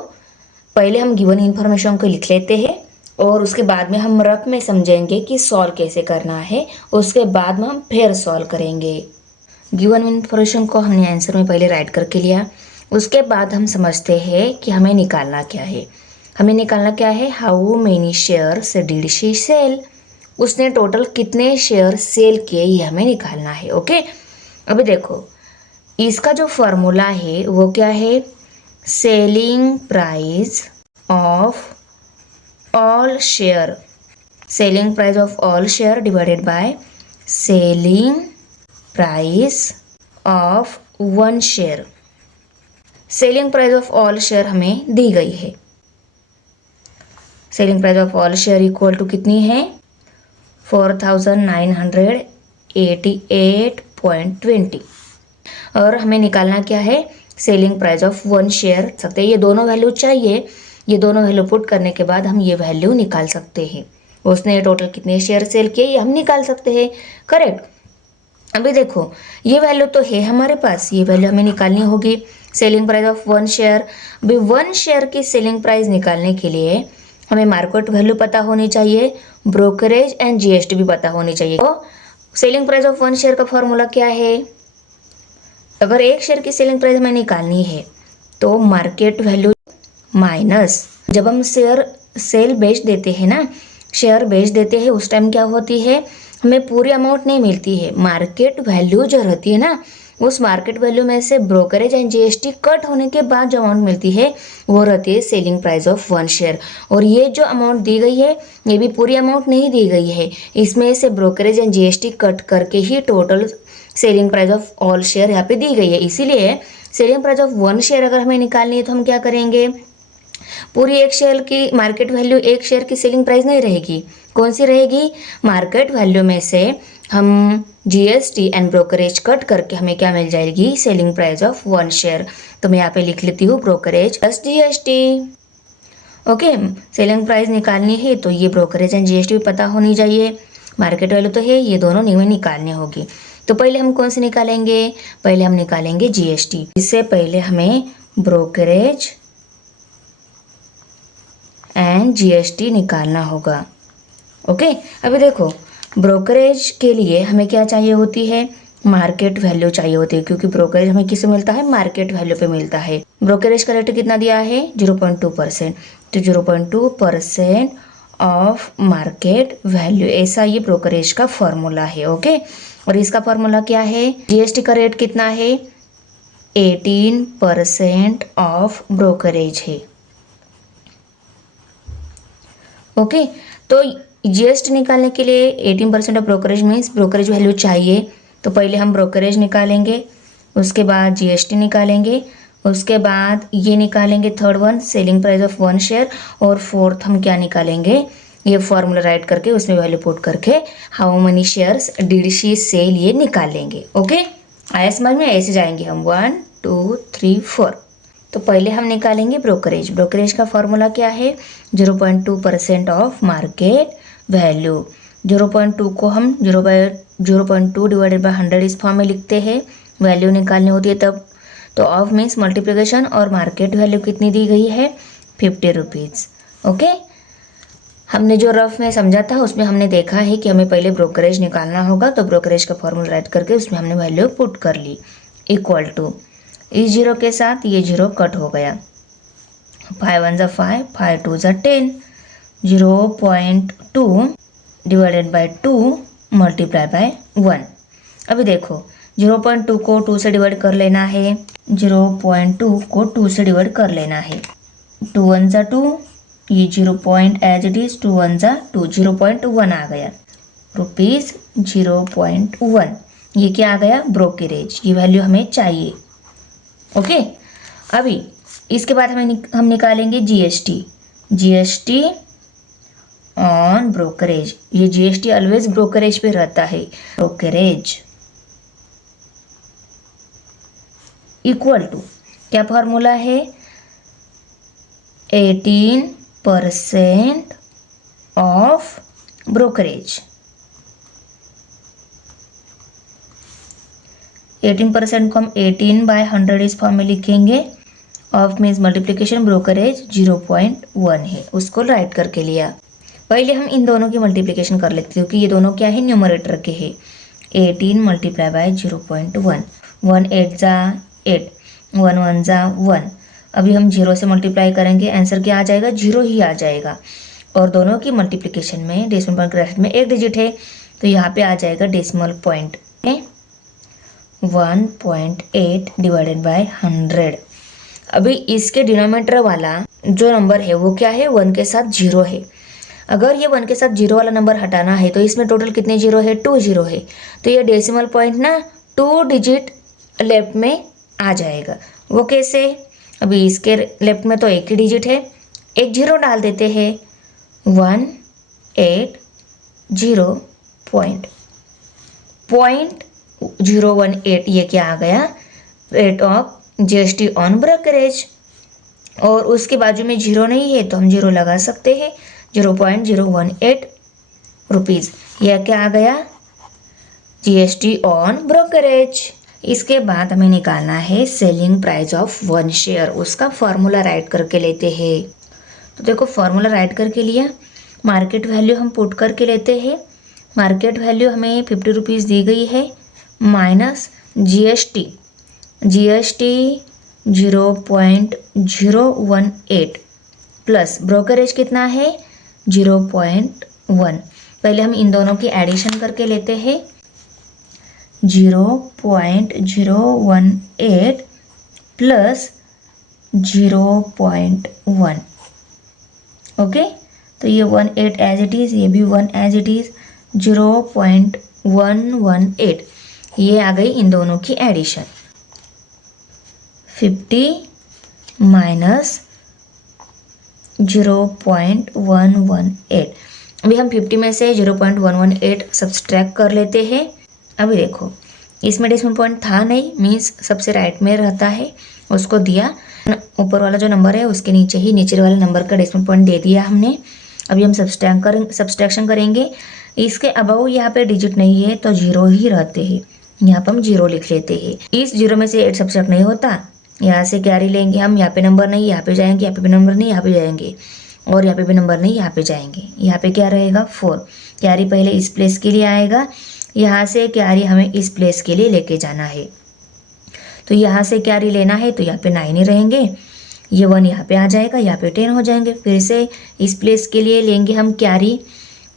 पहले हम गिवन इन्फॉर्मेशन को लिख लेते हैं और उसके बाद में हम रफ में समझेंगे कि सॉल्व कैसे करना है, उसके बाद में हम फिर सॉल्व करेंगे। गिवन इन्फॉर्मेशन को हमने आंसर में पहले राइट करके लिया, उसके बाद हम समझते हैं कि हमें निकालना क्या है। हमें निकालना क्या है, how many shares did she sell, उसने टोटल कितने शेयर सेल किए ये हमें निकालना है। ओके, अभी देखो इसका जो फॉर्मूला है वो क्या है, selling price of all share, selling price of all share divided by selling price of one share. Selling price of all share हमें दी गई है, selling price of all share equal to कितनी है, 4988.20 और हमें निकालना क्या है, selling price of one share. सकते हैं ये दोनों वैल्यू चाहिए, ये दोनों वैल्यू पुट करने के बाद हम ये वैल्यू निकाल सकते हैं, उसने टोटल कितने शेयर सेल किए ये हम निकाल सकते हैं। करेक्ट, अभी देखो ये वैल्यू तो है हमारे पास, ये वैल्यू हमें निकालनी होगी, selling price of one share. अभी वन शेयर की सेलिंग प्राइस निकालने के लिए हमें मार्केट वैल्यू पता होनी चाहिए, ब्रोकरेज एंड जीएसटी भी पता होनी चाहिए। तो selling price of one share का फॉर्मूला क्या है, अगर एक शेयर की सेलिंग प्राइस हमें निकालनी है तो मार्केट वैल्यू माइनस, जब हम शेयर सेल बेच देते हैं ना, शेयर बेच देते हैं उस टाइम क्या होती है, हमें पूरी अमाउंट नहीं मिलती है, मार्केट वैल्यू जो रहती है ना, उस मार्केट वैल्यू में से ब्रोकरेज एंड जीएसटी कट होने के बाद जो अमाउंट मिलती है वो रहती है selling price of one share. और ये जो अमाउंट दी गई है ये भी पूरी अमाउंट नहीं दी गई है, इसमें से ब्रोकरेज एंड जीएसटी कट करके ही total selling price of all share यहाँ पे दी गई है। इसीलिए selling price of one share अगर हमें निकालनी है तो हम क्या करेंगे, पूरी एक शेयर की मार्केट वैल्यू एक शेयर की सेलिंग प्राइस नहीं रहेगी, कौन सी रहेगी, मार्केट वैल्यू में से हम जीएसटी एंड ब्रोकरेज कट करके हमें क्या मिल जाएगी, selling price of one share. तो मैं यहाँ पे लिख लेती हूँ brokerage plus GST. Okay, selling price निकालनी है तो ये ब्रोकरेज एंड जीएसटी भी पता होनी चाहिए, मार्केट वैल्यू तो है, ये दोनों हमें निकालनी होगी। तो पहले हम कौन से निकालेंगे, पहले हम निकालेंगे जीएसटी। इससे पहले हमें ब्रोकरेज एंड जीएसटी निकालना होगा। ओके, अभी देखो ब्रोकरेज के लिए हमें क्या चाहिए होती है, मार्केट वैल्यू चाहिए होती है, क्योंकि ब्रोकरेज हमें किससे मिलता है, मार्केट वैल्यू पे मिलता है। ब्रोकरेज का रेट कितना दिया है, 0.2%, तो 0.2% ऑफ मार्केट वैल्यू, ऐसा ये ब्रोकरेज का फॉर्मूला है। ओके, और इसका फॉर्मूला क्या है, जीएसटी का रेट कितना है, 18% ऑफ ब्रोकरेज है। ओके, तो जीएसटी निकालने के लिए 18% of brokerage means brokerage value चाहिए, तो पहले हम ब्रोकरेज निकालेंगे, उसके बाद जीएसटी निकालेंगे, उसके बाद ये निकालेंगे third one selling price of one share, और फोर्थ हम क्या निकालेंगे, ये फॉर्मूला राइट करके उसमें वैल्यू पुट करके how many shares did she sell ये निकाल लेंगे। ओके, आया समझ में, ऐसे जाएंगे हम 1 2 3 4। तो पहले हम निकालेंगे ब्रोकरेज, ब्रोकरेज का फॉर्मूला क्या है, 0.2% ऑफ मार्केट वैल्यू। 0.2 को हम 0.2 डिवाइडेड बाय 100 इस फॉर्म में लिखते हैं, वैल्यू निकालनी होती है तब। तो ऑफ मीन्स मल्टीप्लिकेशन, और मार्केट वैल्यू कितनी दी गई है, 50 रुपीज़। ओके, हमने जो रफ में समझा था उसमें हमने देखा है कि हमें पहले ब्रोकरेज निकालना होगा, तो ब्रोकरेज का फॉर्मूला राइट करके उसमें हमने वैल्यू पुट कर ली, इक्वल टू इस जीरो के साथ ये जीरो कट हो गया, 5 1 5, 5 2 10, 0.2 डिवाइडेड बाय 2 मल्टीप्लाई बाय 1। अभी देखो 0.2 को 2 से डिवाइड कर लेना है, 0.2 को 2 से डिवाइड कर लेना है, 2 1 जा 2, ये 0 पॉइंट एज इट इज, 2 1 जा 2, 0.1 आ गया, रुपीज़ 0.1, ये क्या आ गया, ब्रोकरेज, ये वैल्यू हमें चाहिए। ओके, अभी इसके बाद हम निकालेंगे जीएसटी, जीएसटी ऑन ब्रोकरेज, ये जीएसटी ऑलवेज ब्रोकरेज पे रहता है, ब्रोकरेज इक्वल टू क्या फॉर्मूला है, 18% ऑफ ब्रोकरेज। 18% को हम 18/100 इस फॉर्म में लिखेंगे। ऑफ मीन्स मल्टीप्लिकेशन, ब्रोकरेज 0.1 है, उसको राइट करके लिया। पहले हम इन दोनों की मल्टीप्लिकेशन कर लेते हैं क्योंकि ये दोनों क्या है, न्यूमरेटर के है। 18 मल्टीप्लाई बाय 0.1, 1 8 जा 8, 1 1 जा 1। अभी हम 0 से मल्टीप्लाई करेंगे, आंसर क्या आ जाएगा, 0 ही आ जाएगा। और दोनों की मल्टीप्लिकेशन में डेसिमल पॉइंट ब्रैकेट में एक डिजिट है, तो यहाँ पे आ जाएगा डेसिमल पॉइंट 1.8 डिवाइडेड बाय 100। अभी इसके डिनोमिनेटर वाला जो नंबर है वो क्या है, 1 के साथ 0 है। अगर ये 1 के साथ 0 वाला नंबर हटाना है तो इसमें टोटल कितने 0 है, 2 0 है। तो ये डेसिमल पॉइंट ना 2 डिजिट लेफ्ट में आ जाएगा। वो कैसे, अभी इसके लेफ्ट में तो एक ही डिजिट है, एक 0 डाल देते हैं। 180 पॉइंट 018, ये क्या आ गया, rate of GST on brokerage. और उसके बाजू में 0 नहीं है तो हम 0 लगा सकते हैं, 0.018 रुपीज़। यह क्या आ गया, जीएसटी ऑन ब्रोकरेज। इसके बाद हमें निकालना है सेलिंग प्राइस ऑफ 1 शेयर। उसका फॉर्मूला राइट करके लेते हैं। तो देखो फॉर्मूला राइट करके लिया, मार्केट वैल्यू हम पुट करके लेते हैं। मार्केट वैल्यू हमें 50 रुपीज़ दी गई है, माइनस जीएसटी 0.018 प्लस ब्रोकरेज कितना है 0.1। पहले हम इन दोनों की एडिशन करके लेते हैं। 0.018 प्लस 0.1, ओके। तो ये 18 एज इट इज़, ये भी 1 एज इट इज़, 0.118। ये आ गई इन दोनों की एडिशन। 50 माइनस 0.118। अभी हम 50 में से 0.118 सब्सट्रैक्ट कर लेते हैं। अभी देखो इसमें डेसिमल पॉइंट था नहीं, मीन्स सबसे राइट में रहता है, उसको दिया। ऊपर वाला जो नंबर है उसके नीचे ही नीचे वाले नंबर का डेसिमल पॉइंट दे दिया हमने। अभी हम सब्सट्रैक्शन करेंगे। इसके अबव यहाँ पे डिजिट नहीं है तो 0 ही रहते हैं, यहाँ पर हम 0 लिख लेते हैं। इस 0 में से 8 सब्सट्रैक्ट नहीं होता, यहाँ से कैरी लेंगे हम, यहाँ पे नंबर नहीं, यहाँ पे जाएंगे, यहाँ पे भी नंबर नहीं, यहाँ पे जाएंगे, और यहाँ पे भी नंबर नहीं, यहाँ पे जाएंगे। यहाँ पे क्या रहेगा 4, कैरी पहले इस प्लेस के लिए आएगा, यहाँ से कैरी हमें इस प्लेस के लिए लेके जाना है। तो यहाँ से कैरी लेना है तो यहाँ पे 9 ही रहेंगे, ये 1 यहाँ पे आ जाएगा, यहाँ पे 10 हो जाएंगे। फिर से इस प्लेस के लिए लेंगे हम कैरी,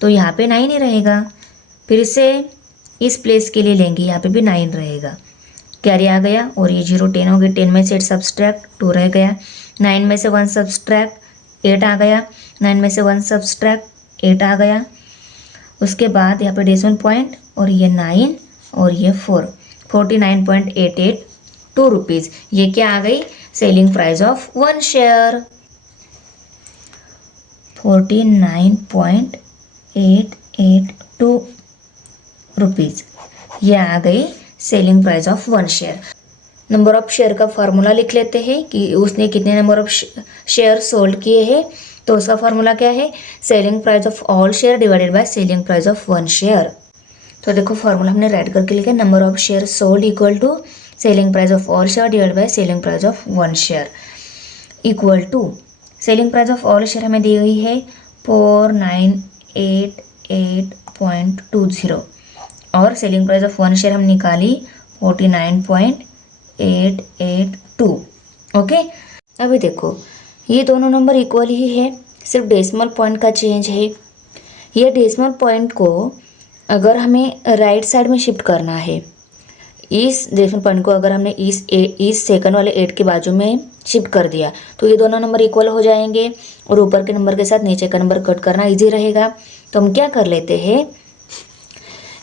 तो यहाँ पे 9 ही रहेगा। फिर से इस प्लेस के लिए लेंगे, यहाँ पे भी 9 रहेगा, कैरी आ गया, और ये 0 10 हो गए। 10 में से 8 सब्सट्रैक्ट 2 रह गया, 9 में से 1 सब्सट्रैक्ट 8 आ गया, 9 में से 1 सब्सट्रैक्ट 8 आ गया। उसके बाद यहाँ पे डेसिमल पॉइंट, और ये 9 और ये 4, 49.882 रुपीज़। ये क्या आ गई, selling price of 1 share, 49.882 rupees. ये आ गई selling price of 1 share. Number of share का फार्मूला लिख लेते हैं कि उसने कितने नंबर ऑफ शेयर सोल्ड किए हैं। तो उसका फार्मूला क्या है, selling price of all share divided by selling price of 1 share. तो देखो फार्मूला हमने राइट करके लिखा, number of share sold equal to selling price of all share divided by selling price of 1 share equal to selling price of all share हमें दी गई है 4988.20, और सेलिंग प्राइस ऑफ 1 शेयर हम निकाली 49.882, ओके। अभी देखो ये दोनों नंबर इक्वल ही है, सिर्फ डेसिमल पॉइंट का चेंज है। ये डेसिमल पॉइंट को अगर हमें राइट साइड में शिफ्ट करना है, इस डेसिमल पॉइंट को अगर हमने इस सेकंड वाले 8 के बाजू में शिफ्ट कर दिया तो ये दोनों नंबर इक्वल हो जाएंगे, और ऊपर के नंबर के साथ नीचे का नंबर कट करना इजी रहेगा। तो हम क्या कर लेते हैं,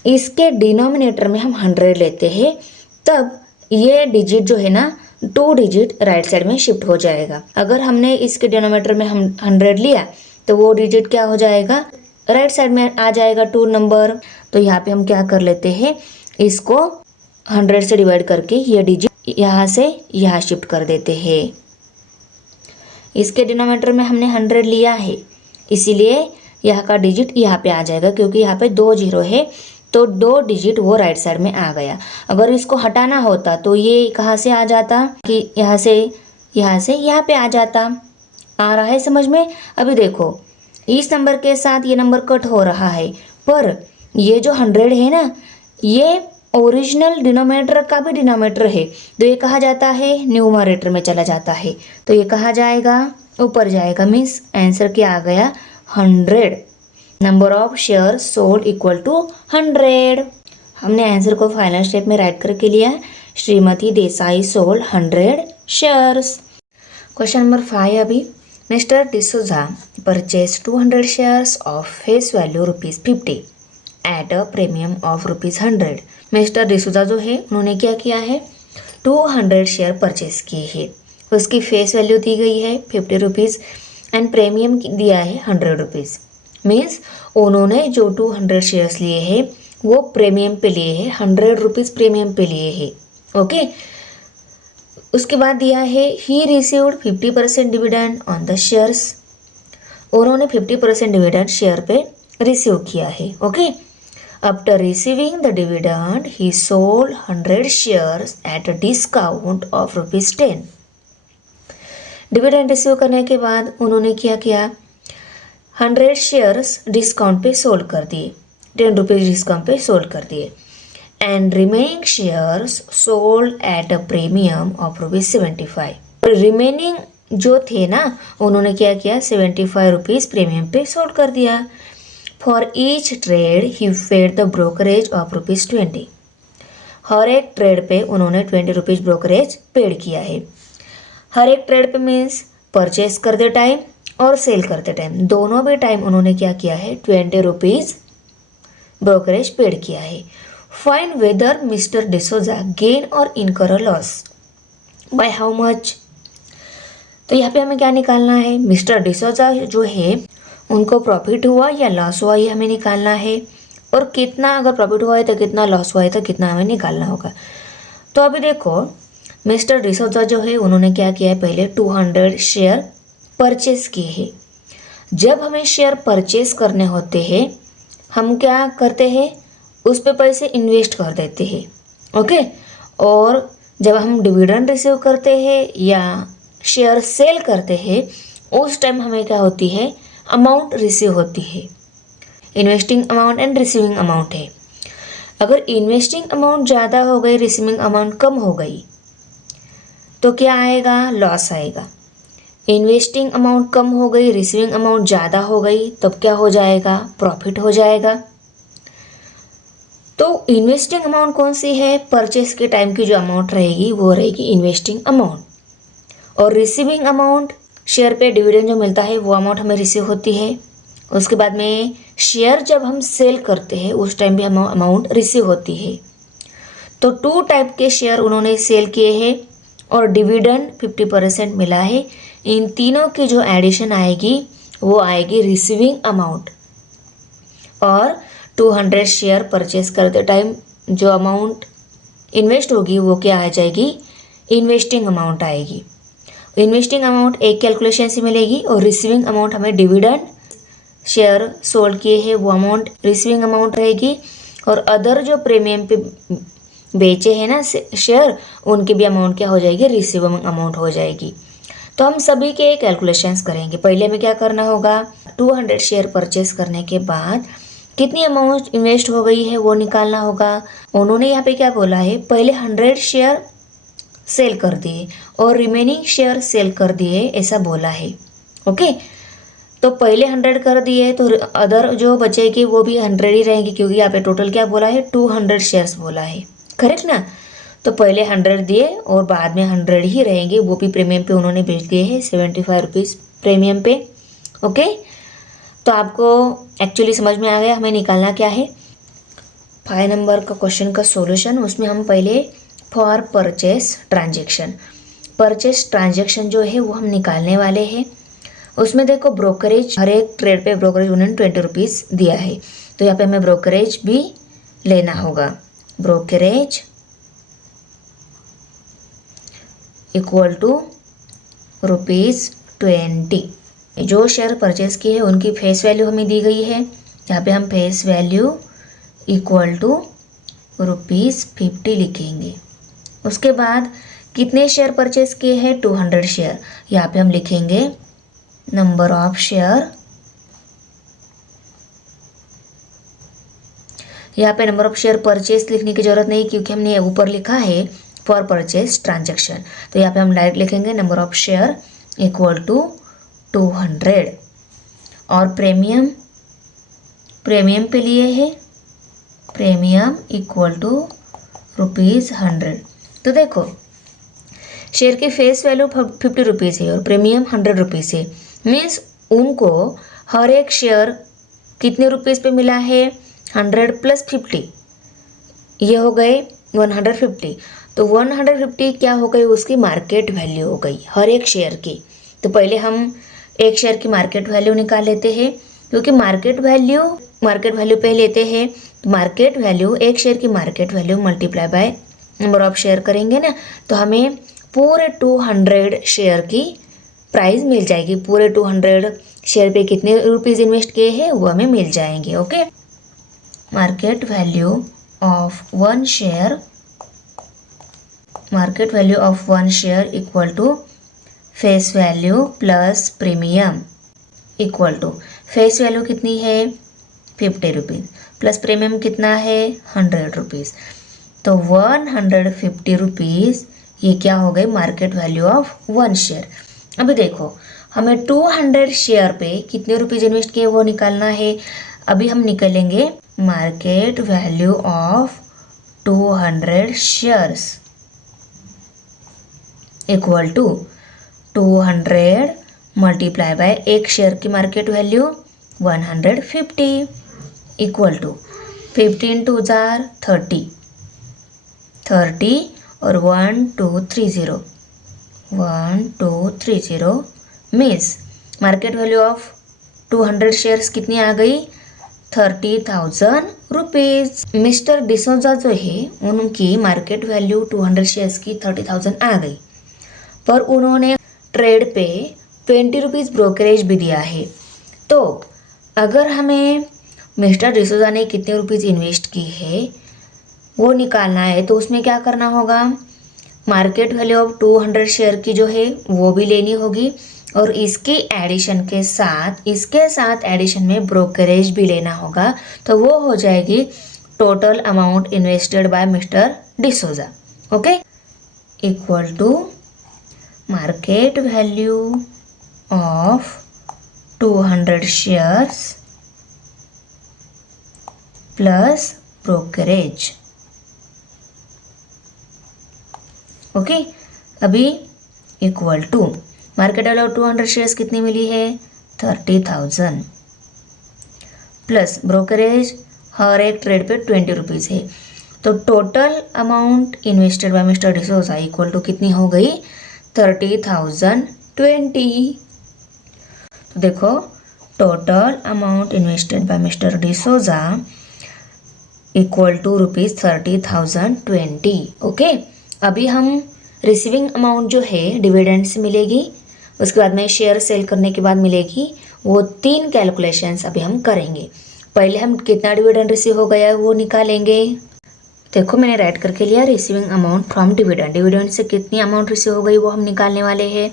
इसके डिनोमिनेटर में हम 100 लेते हैं, तब ये डिजिट जो है ना 2 डिजिट राइट साइड में शिफ्ट हो जाएगा। अगर हमने इसके डिनोमिनेटर में हम 100 लिया तो वो डिजिट क्या हो जाएगा, राइट साइड में आ जाएगा 2 नंबर। तो यहाँ पे हम क्या कर लेते हैं, इसको 100 से डिवाइड करके ये डिजिट यहाँ से यहाँ शिफ्ट कर देते हैं। इसके डिनोमिनेटर में हमने 100 लिया है, इसीलिए यहाँ का डिजिट यहाँ पे आ जाएगा, क्योंकि यहाँ पे 2 जीरो है तो 2 डिजिट वो राइट साइड में आ गया। अगर इसको हटाना होता तो ये कहाँ से आ जाता कि यहाँ से यहाँ पे आ जाता। आ रहा है समझ में? अभी देखो इस नंबर के साथ ये नंबर कट हो रहा है, पर ये जो 100 है ना, ये ओरिजिनल डिनोमिनेटर का भी डिनोमिनेटर है, तो ये कहा जाता है न्यूमरेटर में चला जाता है, तो ये कहा जाएगा ऊपर जाएगा। मीन्स आंसर क्या आ गया 100। Number of share sold equal to 100। हमने आंसर को फाइनल स्टेप में राइट करके लिया। Shrimati Desai sold 100 shares. Question number 5 अभी। Mister D'Souza purchase 200 shares of face value ₹50 at a premium of ₹100। Mister D'Souza जो है उन्होंने क्या किया है, 200 शेयर परचेज किए हैं। उसकी फेस वैल्यू दी गई है ₹50 एंड प्रीमियम दिया है ₹100। मीन्स उन्होंने जो 200 शेयर्स लिए हैं वो प्रीमियम पे लिए हैं, ₹100 प्रीमियम पे लिए हैं। ओके, उसके बाद दिया है he received 50% dividend on the shares. उन्होंने 50% डिविडेंड शेयर पे रिसीव किया है। Okay, after receiving the dividend he sold 100 shares at a discount of ₹10। Dividend receive करने के बाद उन्होंने क्या किया, 100 शेयर्स डिस्काउंट पे सोल्ड कर दिए, ₹10 डिस्काउंट पे सोल्ड कर दिए। And remaining shares sold at a premium of ₹75। Remaining जो थे ना, उन्होंने क्या किया, ₹75 प्रीमियम पे सोल्ड कर दिया। For each trade he paid the brokerage of ₹20। हर एक ट्रेड पे उन्होंने ₹20 ब्रोकरेज पेड किया है। हर एक ट्रेड पे मीन्स परचेज करते टाइम और सेल करते टाइम, दोनों भी टाइम उन्होंने क्या किया है, ₹20 ब्रोकरेज पेड किया है। Find weather mister D'Souza gain और इनकर a loss by how much. तो यहाँ पे हमें क्या निकालना है, मिस्टर डिसोजा जो है उनको प्रॉफिट हुआ या लॉस हुआ, ये हमें निकालना है। और कितना, अगर प्रॉफिट हुआ है तो कितना, लॉस हुआ है तो कितना हमें निकालना होगा। तो अभी देखो मिस्टर डिसोजा जो है उन्होंने क्या किया है, पहले 200 शेयर परचेस किए हैं। जब हमें शेयर परचेस करने होते हैं हम क्या करते हैं, उस पे पैसे इन्वेस्ट कर देते हैं। ओके, और जब हम डिविडेंड रिसीव करते हैं या शेयर सेल करते हैं उस टाइम हमें क्या होती है, अमाउंट रिसीव होती है। Investing amount and receiving amount है। अगर इन्वेस्टिंग अमाउंट ज़्यादा हो गई, रिसीविंग अमाउंट कम हो गई तो क्या आएगा, लॉस आएगा। इन्वेस्टिंग अमाउंट कम हो गई, रिसीविंग अमाउंट ज़्यादा हो गई, तब क्या हो जाएगा, प्रॉफिट हो जाएगा। तो इन्वेस्टिंग अमाउंट कौन सी है, परचेस के टाइम की जो अमाउंट रहेगी वो रहेगी इन्वेस्टिंग अमाउंट। और रिसीविंग अमाउंट, शेयर पे डिविडेंड जो मिलता है वो अमाउंट हमें रिसीव होती है। उसके बाद में शेयर जब हम सेल करते हैं उस टाइम भी हमें अमाउंट रिसीव होती है। तो 2 टाइप के शेयर उन्होंने सेल किए हैं और डिविडेंड 50% मिला है। इन तीनों की जो एडिशन आएगी वो आएगी रिसीविंग अमाउंट। और 200 शेयर परचेस करते टाइम जो अमाउंट इन्वेस्ट होगी वो क्या आ जाएगी, इन्वेस्टिंग अमाउंट आएगी। इन्वेस्टिंग अमाउंट एक कैलकुलेशन से मिलेगी और रिसीविंग अमाउंट हमें डिविडेंड शेयर सोल्ड किए हैं वो अमाउंट रिसीविंग अमाउंट रहेगी। और अदर जो प्रीमियम पे बेचे हैं ना शेयर, उनकी भी अमाउंट क्या हो जाएगी, रिसीविंग अमाउंट हो जाएगी। तो हम सभी के कैलकुलेशंस करेंगे। पहले हमें क्या करना होगा, 200 शेयर परचेस करने के बाद कितनी अमाउंट इन्वेस्ट हो गई है वो निकालना होगा। उन्होंने यहाँ पे क्या बोला है, पहले 100 शेयर सेल कर दिए और रिमेनिंग शेयर सेल कर दिए, ऐसा बोला है। ओके, तो पहले 100 कर दिए तो अदर जो बचेगी वो भी 100 ही रहेंगी, क्योंकि यहाँ पे टोटल क्या बोला है, 200 शेयर्स बोला है, करेक्ट ना। तो पहले 100 दिए और बाद में 100 ही रहेंगे, वो भी प्रीमियम पे उन्होंने बेच दिए हैं, ₹75 प्रीमियम पे। ओके, तो आपको एक्चुअली समझ में आ गया हमें निकालना क्या है। 5 नंबर का क्वेश्चन का सॉल्यूशन, उसमें हम पहले फॉर परचेस ट्रांजेक्शन जो है वो हम निकालने वाले हैं। उसमें देखो ब्रोकरेज, हर एक ट्रेड पे ब्रोकरेज उन्होंने ₹20 दिया है, तो यहाँ पे हमें ब्रोकरेज भी लेना होगा। Brokerage equal to ₹20। जो शेयर परचेज किए हैं उनकी फेस वैल्यू हमें दी गई है। यहाँ पे हम फेस वैल्यू इक्वल टू ₹50 लिखेंगे। उसके बाद कितने शेयर परचेज किए हैं? 200 शेयर। यहाँ पे हम लिखेंगे नंबर ऑफ शेयर। यहाँ पे नंबर ऑफ शेयर परचेज लिखने की जरूरत नहीं क्योंकि हमने ऊपर लिखा है फॉर परचेज ट्रांजेक्शन। तो यहाँ पे हम डायरेक्ट लिखेंगे number of share equal to 200। और प्रीमियम पे लिए है प्रीमियम इक्वल टू ₹100। तो देखो शेयर की फेस वैल्यू ₹50 है और प्रीमियम ₹100 है। मीन्स उनको हर एक शेयर कितने रुपीस पे मिला है? 100 + 50, ये हो गए 150। तो 150 क्या हो गई? उसकी मार्केट वैल्यू हो गई हर एक शेयर की। तो पहले हम एक शेयर की मार्केट वैल्यू निकाल लेते हैं क्योंकि मार्केट वैल्यू पे लेते हैं। मार्केट वैल्यू एक शेयर की market value multiply by number of share करेंगे ना, तो हमें पूरे 200 शेयर की प्राइस मिल जाएगी। पूरे 200 शेयर पे कितने रुपीस इन्वेस्ट किए हैं वो हमें मिल जाएंगे। Okay, market value of one share equal to face value plus premium equal to face value कितनी है? ₹50 प्लस प्रीमियम कितना है? ₹100। तो ₹150 ये क्या हो गई? Market value of one share. अभी देखो हमें 200 शेयर पे कितने रुपीस इन्वेस्ट किए वो निकालना है। अभी हम निकालेंगे market value of 200 shares equal to 200 multiply by एक शेयर की मार्केट वैल्यू 150 इक्वल टू 15 2 जार 30 और 1230 means market value of 200 shares कितनी आ गई? 30,000 रुपीज। मिस्टर डिसोजा जो है उनकी मार्केट वैल्यू 200 शेयर्स की 30,000 आ गई, पर उन्होंने ट्रेड पे ₹20 ब्रोकरेज भी दिया है। तो अगर हमें मिस्टर डिसोजा ने कितने रुपीस इन्वेस्ट की है वो निकालना है, तो उसमें क्या करना होगा? मार्केट वैल्यू ऑफ 200 शेयर की जो है वो भी लेनी होगी और इसके साथ एडिशन में ब्रोकरेज भी लेना होगा। तो वो हो जाएगी total amount invested by mister D'Souza. Okay, equal to market value of 200 shares plus brokerage. Okay, अभी equal to market value of 200 shares कितनी मिली है? 30,000 प्लस ब्रोकरेज हर एक ट्रेड पे ₹20 है। तो total amount invested by mister D'Souza equal to कितनी हो गई? 30,020। तो देखो total amount invested by mister D'Souza equal to ₹30,020। Okay, अभी हम रिसीविंग अमाउंट जो है डिविडेंड से मिलेगी, उसके बाद में शेयर सेल करने के बाद मिलेगी, वो 3 कैलकुलेशंस अभी हम करेंगे। पहले हम कितना डिविडेंड रिसीव हो गया है वो निकालेंगे। देखो मैंने राइट करके लिया रिसीविंग अमाउंट फ्रॉम डिविडेंड से कितनी अमाउंट रिसीव हो गई वो हम निकालने वाले हैं।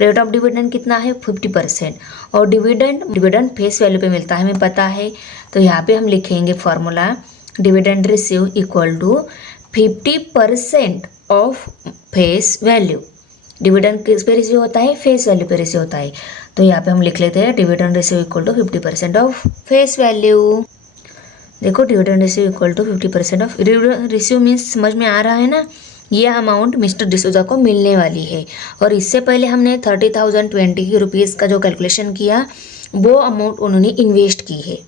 रेट ऑफ डिविडेंड कितना है? 50%। और डिविडेंड फेस वैल्यू पे मिलता है हमें पता है। तो यहाँ पे हम लिखेंगे formula dividend receive equal to 50% of face value. Dividend किस पे रिसीव होता है? फेस वैल्यू पे रिसीव होता है। तो यहाँ पे हम लिख लेते हैं dividend receive equal to 50% of face value. देखो dividend receive equal to 50% of receive means समझ में आ रहा है ना? ये अमाउंट मिस्टर डिसोजा को मिलने वाली है। और इससे पहले हमने 30,020 रुपीज़ का जो कैलकुलेशन किया वो अमाउंट उन्होंने इन्वेस्ट की है।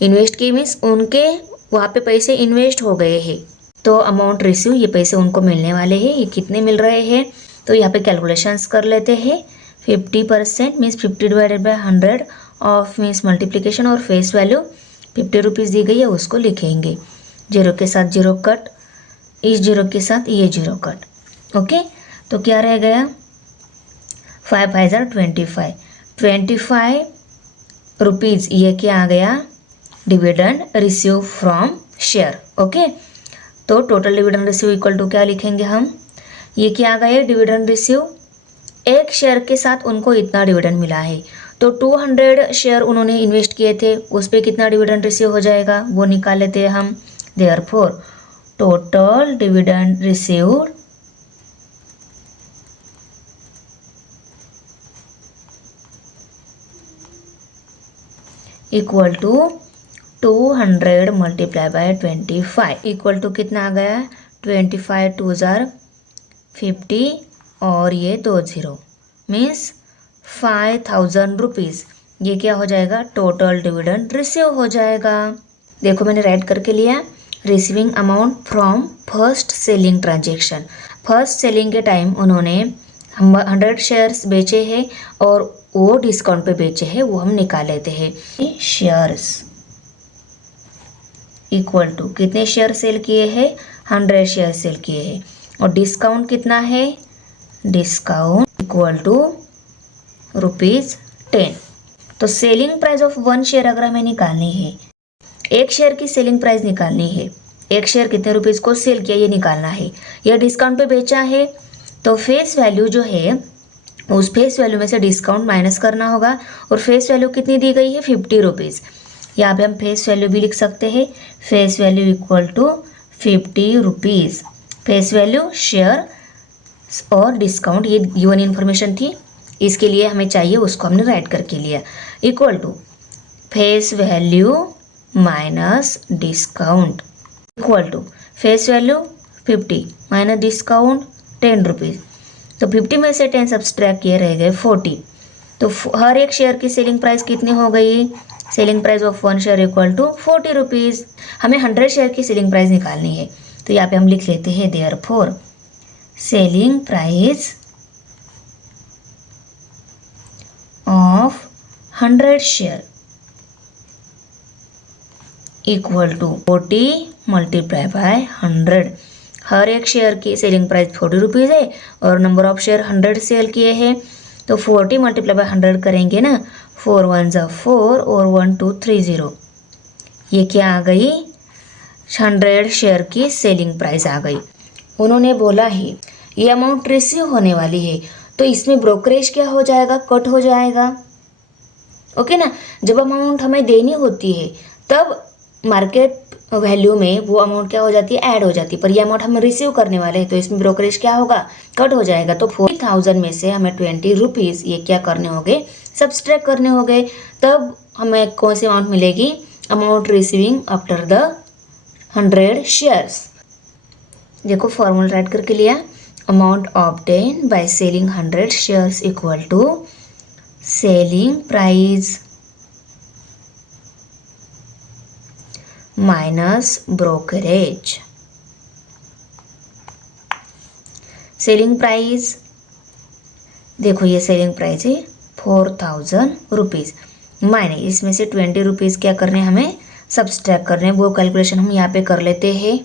इन्वेस्ट की मीन्स उनके वहाँ पे पैसे इन्वेस्ट हो गए हैं, तो अमाउंट रिसीव ये पैसे उनको मिलने वाले हैं। ये कितने मिल रहे हैं? तो यहाँ पे कैलकुलेशंस कर लेते हैं। 50% means 50 divided by 100 of means multiplication और फेस वैल्यू 50 रुपीज़ दी गई है उसको लिखेंगे। 0 के साथ 0 कट, इस 0 के साथ ये 0 कट। ओके, तो क्या रह गया? 5 5 जार 25। ₹25 ये क्या आ गया, dividend receive from share. Okay, तो total dividend receive equal to क्या लिखेंगे हम, ये क्या आ गया, डिविडेंड रिसीव, एक शेयर के साथ उनको इतना डिविडेंड मिला है, तो 200 शेयर उन्होंने इन्वेस्ट किए थे, उस पर कितना डिविडेंड रिसीव हो जाएगा वो निकाल लेते हैं हम। Therefore total dividend received equal to 200 multiply by 25 equal to कितना आ गया, 25 2 जार 50 और ये 2 0 मीन्स 5000 रुपीज़, ये क्या हो जाएगा, टोटल डिविडेंड रिसीव हो जाएगा। देखो मैंने राइट करके लिया, receiving amount from first selling transaction, first selling के टाइम उन्होंने 100 शेयर्स बेचे हैं और वो डिस्काउंट पे बेचे हैं, वो हम निकाल लेते हैं। शेयर्स इक्वल टू कितने शेयर सेल किए हैं, 100 शेयर सेल किए हैं, और डिस्काउंट कितना है, डिस्काउंट इक्वल टू ₹10। तो सेलिंग प्राइस ऑफ 1 शेयर अगर हमें निकालनी है, एक शेयर की सेलिंग प्राइस निकालनी है, एक शेयर कितने रुपीज़ को सेल किया ये निकालना है, या डिस्काउंट पे बेचा है, तो फेस वैल्यू जो है उस फेस वैल्यू में से डिस्काउंट माइनस करना होगा, और फेस वैल्यू कितनी दी गई है, 50 रुपीज़। यहाँ पे हम फेस वैल्यू भी लिख सकते हैं, face value equal to 50 rupees. Face value, share और डिस्काउंट ये गिवन इन्फॉर्मेशन थी, इसके लिए हमें चाहिए, उसको हमने राइट करके लिया, equal to face value minus discount equal to face value 50 minus discount 10 rupees. तो 50 में से 10 सब्सट्रैक्ट किए रह गए 40, तो हर एक शेयर की सेलिंग प्राइस कितनी हो गई, selling price of 1 share equal to 40 rupees. हमें 100 शेयर की सेलिंग प्राइस निकालनी है, तो यहाँ पे हम लिख लेते हैं therefore selling price of 100 share equal to 40 multiply by 100। हर एक शेयर की सेलिंग प्राइस 40 रुपीज़ है और नंबर ऑफ शेयर 100 सेल किए हैं, तो 40 मल्टीप्लाई बाय 100 करेंगे ना, 4 1 ज़ा 4 और 1 2 3 0, ये क्या आ गई, 100 शेयर की सेलिंग प्राइस आ गई। उन्होंने बोला है ये अमाउंट रिसीव होने वाली है, तो इसमें ब्रोकरेज क्या हो जाएगा, कट हो जाएगा। ओके ना, जब अमाउंट हमें देनी होती है तब मार्केट वैल्यू में वो अमाउंट क्या हो जाती है, ऐड हो जाती है, पर ये अमाउंट हम रिसीव करने वाले हैं, तो इसमें ब्रोकरेज क्या होगा, कट हो जाएगा। तो 40,000 में से हमें 20 रुपीज़ ये क्या करने होंगे, सब्सट्रैक्ट करने होंगे, तब हमें कौन सी अमाउंट मिलेगी, amount receiving after the 100 shares. देखो फॉर्मूला राइट करके लिया, amount obtain by selling 100 shares equal to selling price minus brokerage. Selling price, देखो ये सेलिंग प्राइस है 4000 रुपीज़, माइनस इसमें से 20 रुपीज़ क्या करने हमें सब्सट्रैक्ट करने, वो कैलकुलेशन हम यहाँ पे कर लेते हैं।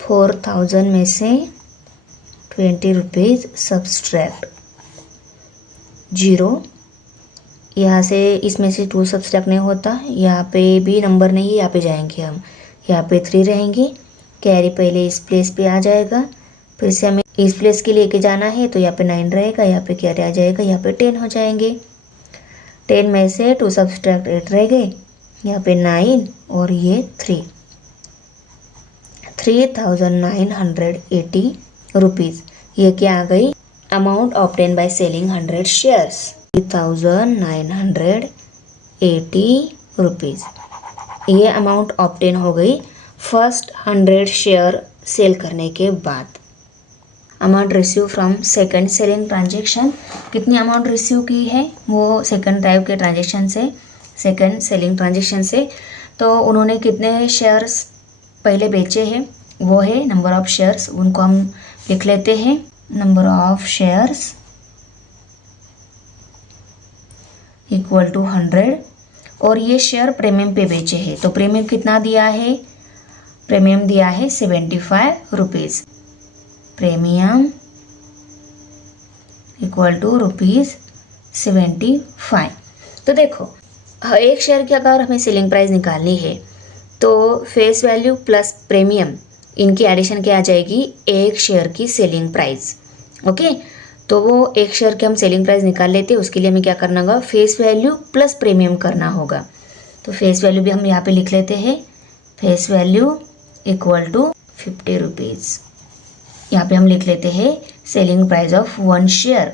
4000 में से 20 रुपीज़ सब्सट्रैक्ट 0, यहाँ से इसमें से 2 सब्सट्रैक्ट नहीं होता, यहाँ पे भी नंबर नहीं, यहाँ पे जाएंगे हम, यहाँ पे 3 रहेंगे, कैरी पहले इस प्लेस पे आ जाएगा, फिर से हमें इस प्लेस के लेके जाना है, तो यहाँ पे 9 रहेगा, यहाँ पे कैरी आ जाएगा, यहाँ पे 10 हो जाएंगे। 10 में से 2 सब्सट्रैक्ट 8 रह गए, यहाँ पे 9 और ये 3, 3980 रुपीज़, ये क्या आ गई, amount obtain by selling 100 shares, 3980 rupees, ये अमाउंट ऑब्टेन हो गई फर्स्ट 100 शेयर सेल करने के बाद। Amount receive from second selling transaction, कितनी अमाउंट रिसीव की है वो सेकंड टाइप के ट्रांजेक्शन से, सेकंड सेलिंग ट्रांजेक्शन से, तो उन्होंने कितने शेयर्स पहले बेचे हैं, वो है नंबर ऑफ शेयर्स, उनको हम लिख लेते हैं, number of shares equal to 100, और ये शेयर प्रीमियम पे बेचे हैं, तो प्रीमियम कितना दिया है, प्रीमियम दिया है 75 रुपीज़, प्रीमियम इक्वल टू 75। तो देखो एक शेयर की अगर हमें सेलिंग प्राइस निकालनी है तो फेस वैल्यू प्लस प्रीमियम इनकी एडिशन क्या आ जाएगी, एक शेयर की सेलिंग प्राइस। ओके, तो वो एक शेयर की हम सेलिंग प्राइस निकाल लेते हैं, उसके लिए हमें क्या करना होगा, फेस वैल्यू प्लस प्रीमियम करना होगा। तो फेस वैल्यू भी हम यहाँ पे लिख लेते हैं, face value equal to 50 rupees. यहाँ पे हम लिख लेते हैं selling price of one share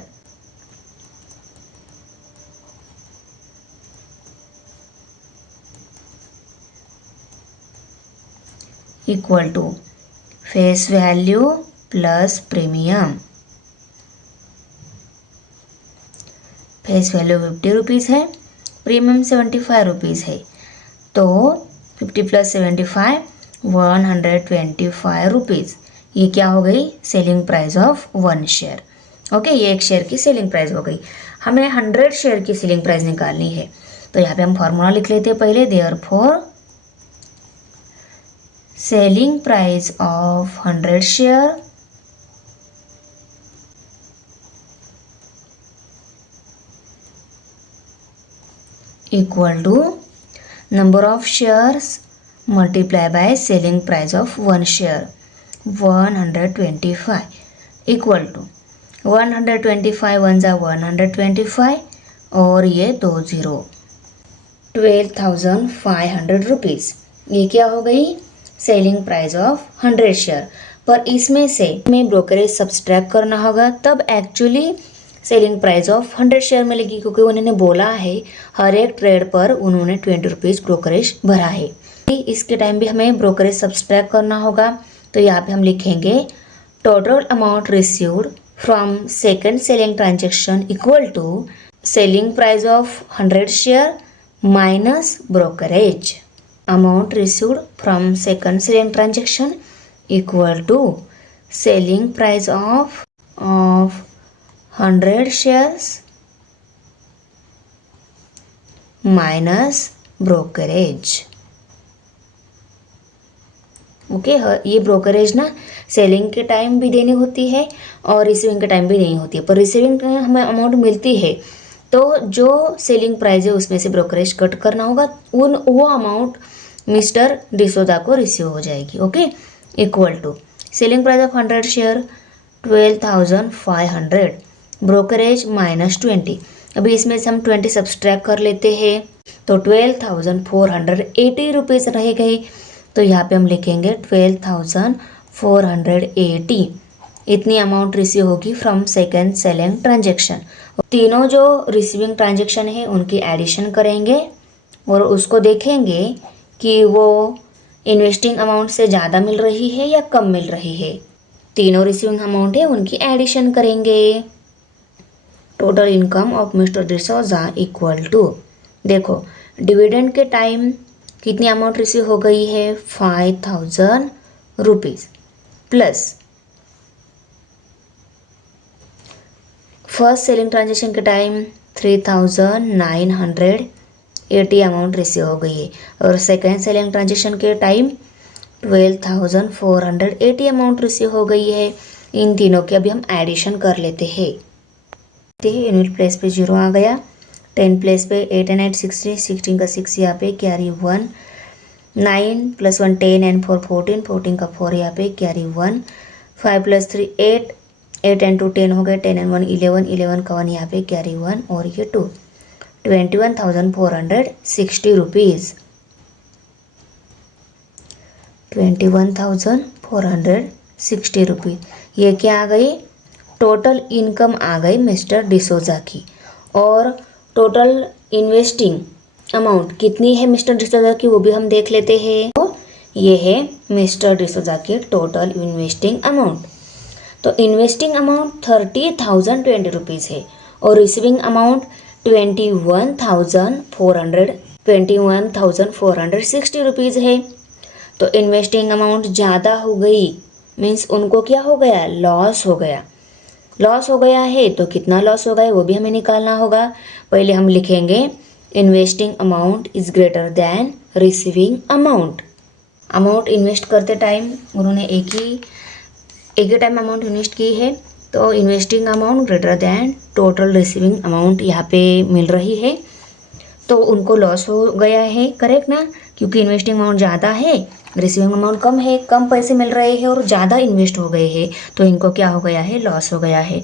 equal to face value plus premium. Face value 50 rupees है, प्रीमियम 75 रुपीज़ है, तो 50 प्लस 75 125 रुपीज़। ये क्या हो गई, selling price of one share. Okay, ये एक शेयर की सेलिंग प्राइस हो गई। हमें 100 शेयर की सेलिंग प्राइस निकालनी है, तो यहाँ पे हम फॉर्मूला लिख लेते हैं पहले, therefore selling price of 100 share equal to number of shares multiply by selling price of one share 125 equal to 125 one जा 125 और ये 20 12,500 रुपीज़। ये क्या हो गई, सेलिंग प्राइस ऑफ 100 शेयर। पर इसमें से हमें ब्रोकरेज सब्सट्रैक्ट करना होगा, तब actually selling price of 100 share मिलेगी, क्योंकि उन्होंने बोला है हर एक ट्रेड पर उन्होंने 20 रुपीज़ ब्रोकरेज भरा है। इसके टाइम भी हमें ब्रोकरेज सब्सट्रैक्ट करना होगा, तो यहाँ पे हम लिखेंगे total amount received from second selling transaction equal to selling price of 100 share minus brokerage. Amount received from second selling transaction equal to selling price of 100 shares minus brokerage. Okay, ये ब्रोकरेज ना सेलिंग के टाइम भी देनी होती है और रिसीविंग के टाइम भी देनी होती है, पर रिसीविंग में हमें अमाउंट मिलती है तो जो सेलिंग प्राइस है उसमें से ब्रोकरेज कट करना होगा, वो अमाउंट मिस्टर डिसोजा को रिसीव हो जाएगी। Okay, equal to selling price of 100 share 12,500 brokerage minus 20। अभी इसमें से हम 20 सब्सट्रैक्ट कर लेते हैं, तो 12,480 रुपीज़ रह गई। तो यहाँ पे हम लिखेंगे 12,480 इतनी अमाउंट रिसीव होगी फ्रॉम सेकेंड सेलिंग ट्रांजेक्शन। तीनों जो रिसीविंग ट्रांजेक्शन है उनकी एडिशन करेंगे और उसको देखेंगे कि वो इन्वेस्टिंग अमाउंट से ज़्यादा मिल रही है या कम मिल रही है। तीनों रिसीविंग अमाउंट है उनकी एडिशन करेंगे। Total income of mister D'Souza equal to, देखो डिविडेंड के टाइम कितनी अमाउंट रिसीव हो गई है, 5,000 rupees plus first selling transaction के टाइम 3,980 अमाउंट रिसीव हो गई है और सेकेंड सेलिंग ट्रांजेक्शन के टाइम 12,480 अमाउंट रिसीव हो गई है। इन तीनों के अभी हम एडिशन कर लेते हैं। यूनिट प्लेस पे 0 आ गया, 10 प्लेस पे 8 and 8 16, 16 का 6 यहाँ पे कैरी 1, 9 + 1 10 and 4 14, 14 का 4 यहाँ पे कैरी 1, 5 + 3 8, 8 and 2 10 हो गए, 10 and 1 11, 11 का 1 यहाँ पे कैरी 1 और ये 2, 21,460 रुपीज़। 21,460 रुपीज़ ये क्या आ गई, टोटल इनकम आ गई मिस्टर डिसोजा की। और टोटल इन्वेस्टिंग अमाउंट कितनी है मिस्टर डिसोजा की, वो भी हम देख लेते हैं। तो ये है मिस्टर डिसोजा के टोटल इन्वेस्टिंग अमाउंट। तो इन्वेस्टिंग अमाउंट 30,020 रुपीज़ है और रिसीविंग अमाउंट 21,460 रुपीज़ है। तो इन्वेस्टिंग अमाउंट ज़्यादा हो गई, मीन्स उनको क्या हो गया, लॉस हो गया। लॉस हो गया है तो कितना लॉस हो गया वो भी हमें निकालना होगा। पहले हम लिखेंगे investing amount is greater than receiving amount. Amount invest करते टाइम उन्होंने एक ही टाइम अमाउंट इन्वेस्ट की है, तो investing amount greater than total receiving amount यहाँ पे मिल रही है, तो उनको लॉस हो गया है, करेक्ट ना, क्योंकि इन्वेस्टिंग अमाउंट ज़्यादा है, रिसीविंग अमाउंट कम है, कम पैसे मिल रहे हैं और ज़्यादा इन्वेस्ट हो गए हैं, तो इनको क्या हो गया है, लॉस हो गया है।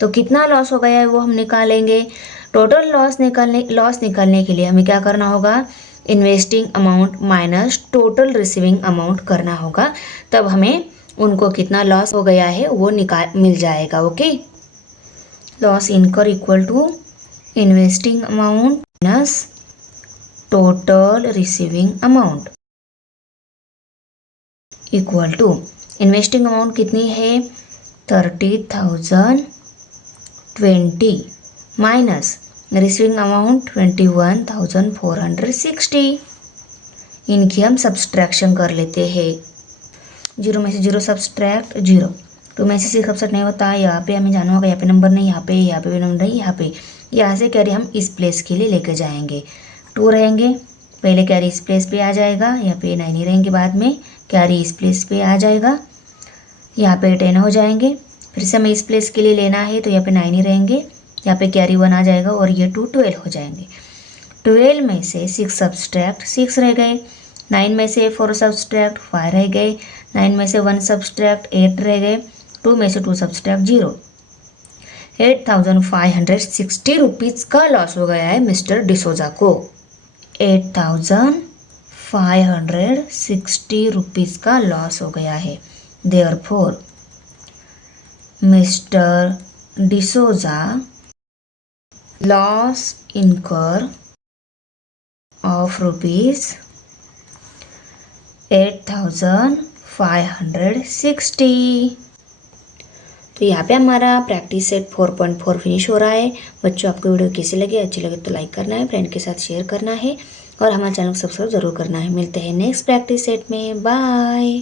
तो कितना लॉस हो गया है वो हम निकालेंगे। टोटल लॉस निकालने के लिए हमें क्या करना होगा, investing amount minus total receiving amount करना होगा, तब हमें उनको कितना लॉस हो गया है वो मिल जाएगा। Okay, loss incur equal to investing amount minus total receiving amount equal to investing amount कितनी है 30,020 माइनस रिसीविंग अमाउंट 21,460। इनकी हम सब्सट्रैक्शन कर लेते हैं। 0 में से 0 सब्सट्रैक्ट 0, 2 में से 6 सब्सट्रैक्ट नहीं होता, यहाँ पे हमें जाना होगा, यहाँ पे नंबर नहीं, यहाँ पे भी नंबर नहीं, यहाँ से कैरी हम इस प्लेस के लिए लेके जाएंगे। 2 रहेंगे, पहले कैरी इस प्लेस पे आ जाएगा, यहाँ पे 9 ही रहेंगे, बाद में कैरी इस प्लेस पे आ जाएगा, यहाँ पे 10 हो जाएंगे, फिर से हमें इस प्लेस के लिए लेना है तो यहाँ पे 9 ही रहेंगे, यहाँ पे कैरी 1 आ जाएगा और ये 2 12 हो जाएंगे। 12 में से 6 सब्सट्रैक्ट 6 रह गए, 9 में से 4 सब्सट्रैक्ट 5 रह गए, 9 में से 1 सब्सट्रैक्ट 8 रह गए, 2 में से 2 सब्सट्रैक्ट 0। 8,560 रुपीज़ का लॉस हो गया है मिस्टर डिसोजा को। 8,560 रुपीज़ का लॉस हो गया है। देयरफॉर मिस्टर डिसोजा लॉस इनकर ऑफ रुपीज़ 8,560। तो यहाँ पे हमारा प्रैक्टिस सेट 4.4 फिनिश हो रहा है। बच्चों, आपको वीडियो कैसी लगी, अच्छी लगे तो लाइक करना है, फ्रेंड के साथ शेयर करना है और हमारे चैनल को सब्सक्राइब जरूर करना है। मिलते हैं नेक्स्ट प्रैक्टिस सेट में। Bye.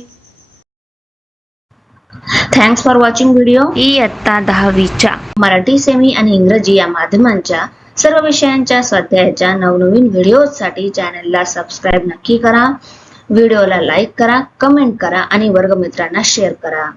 Thanks for watching video. इयत्ता 10वीच्या मराठी सेमी आणि इंग्रजी या माध्यमांच्या सर्व विषयांच्या स्वाध्यायाच्या नवनवीन व्हिडिओसाठी चॅनलला सबस्क्राईब नक्की करा, व्हिडिओला लाईक करा, कमेंट करा आणि वर्गमित्रांना शेअर करा।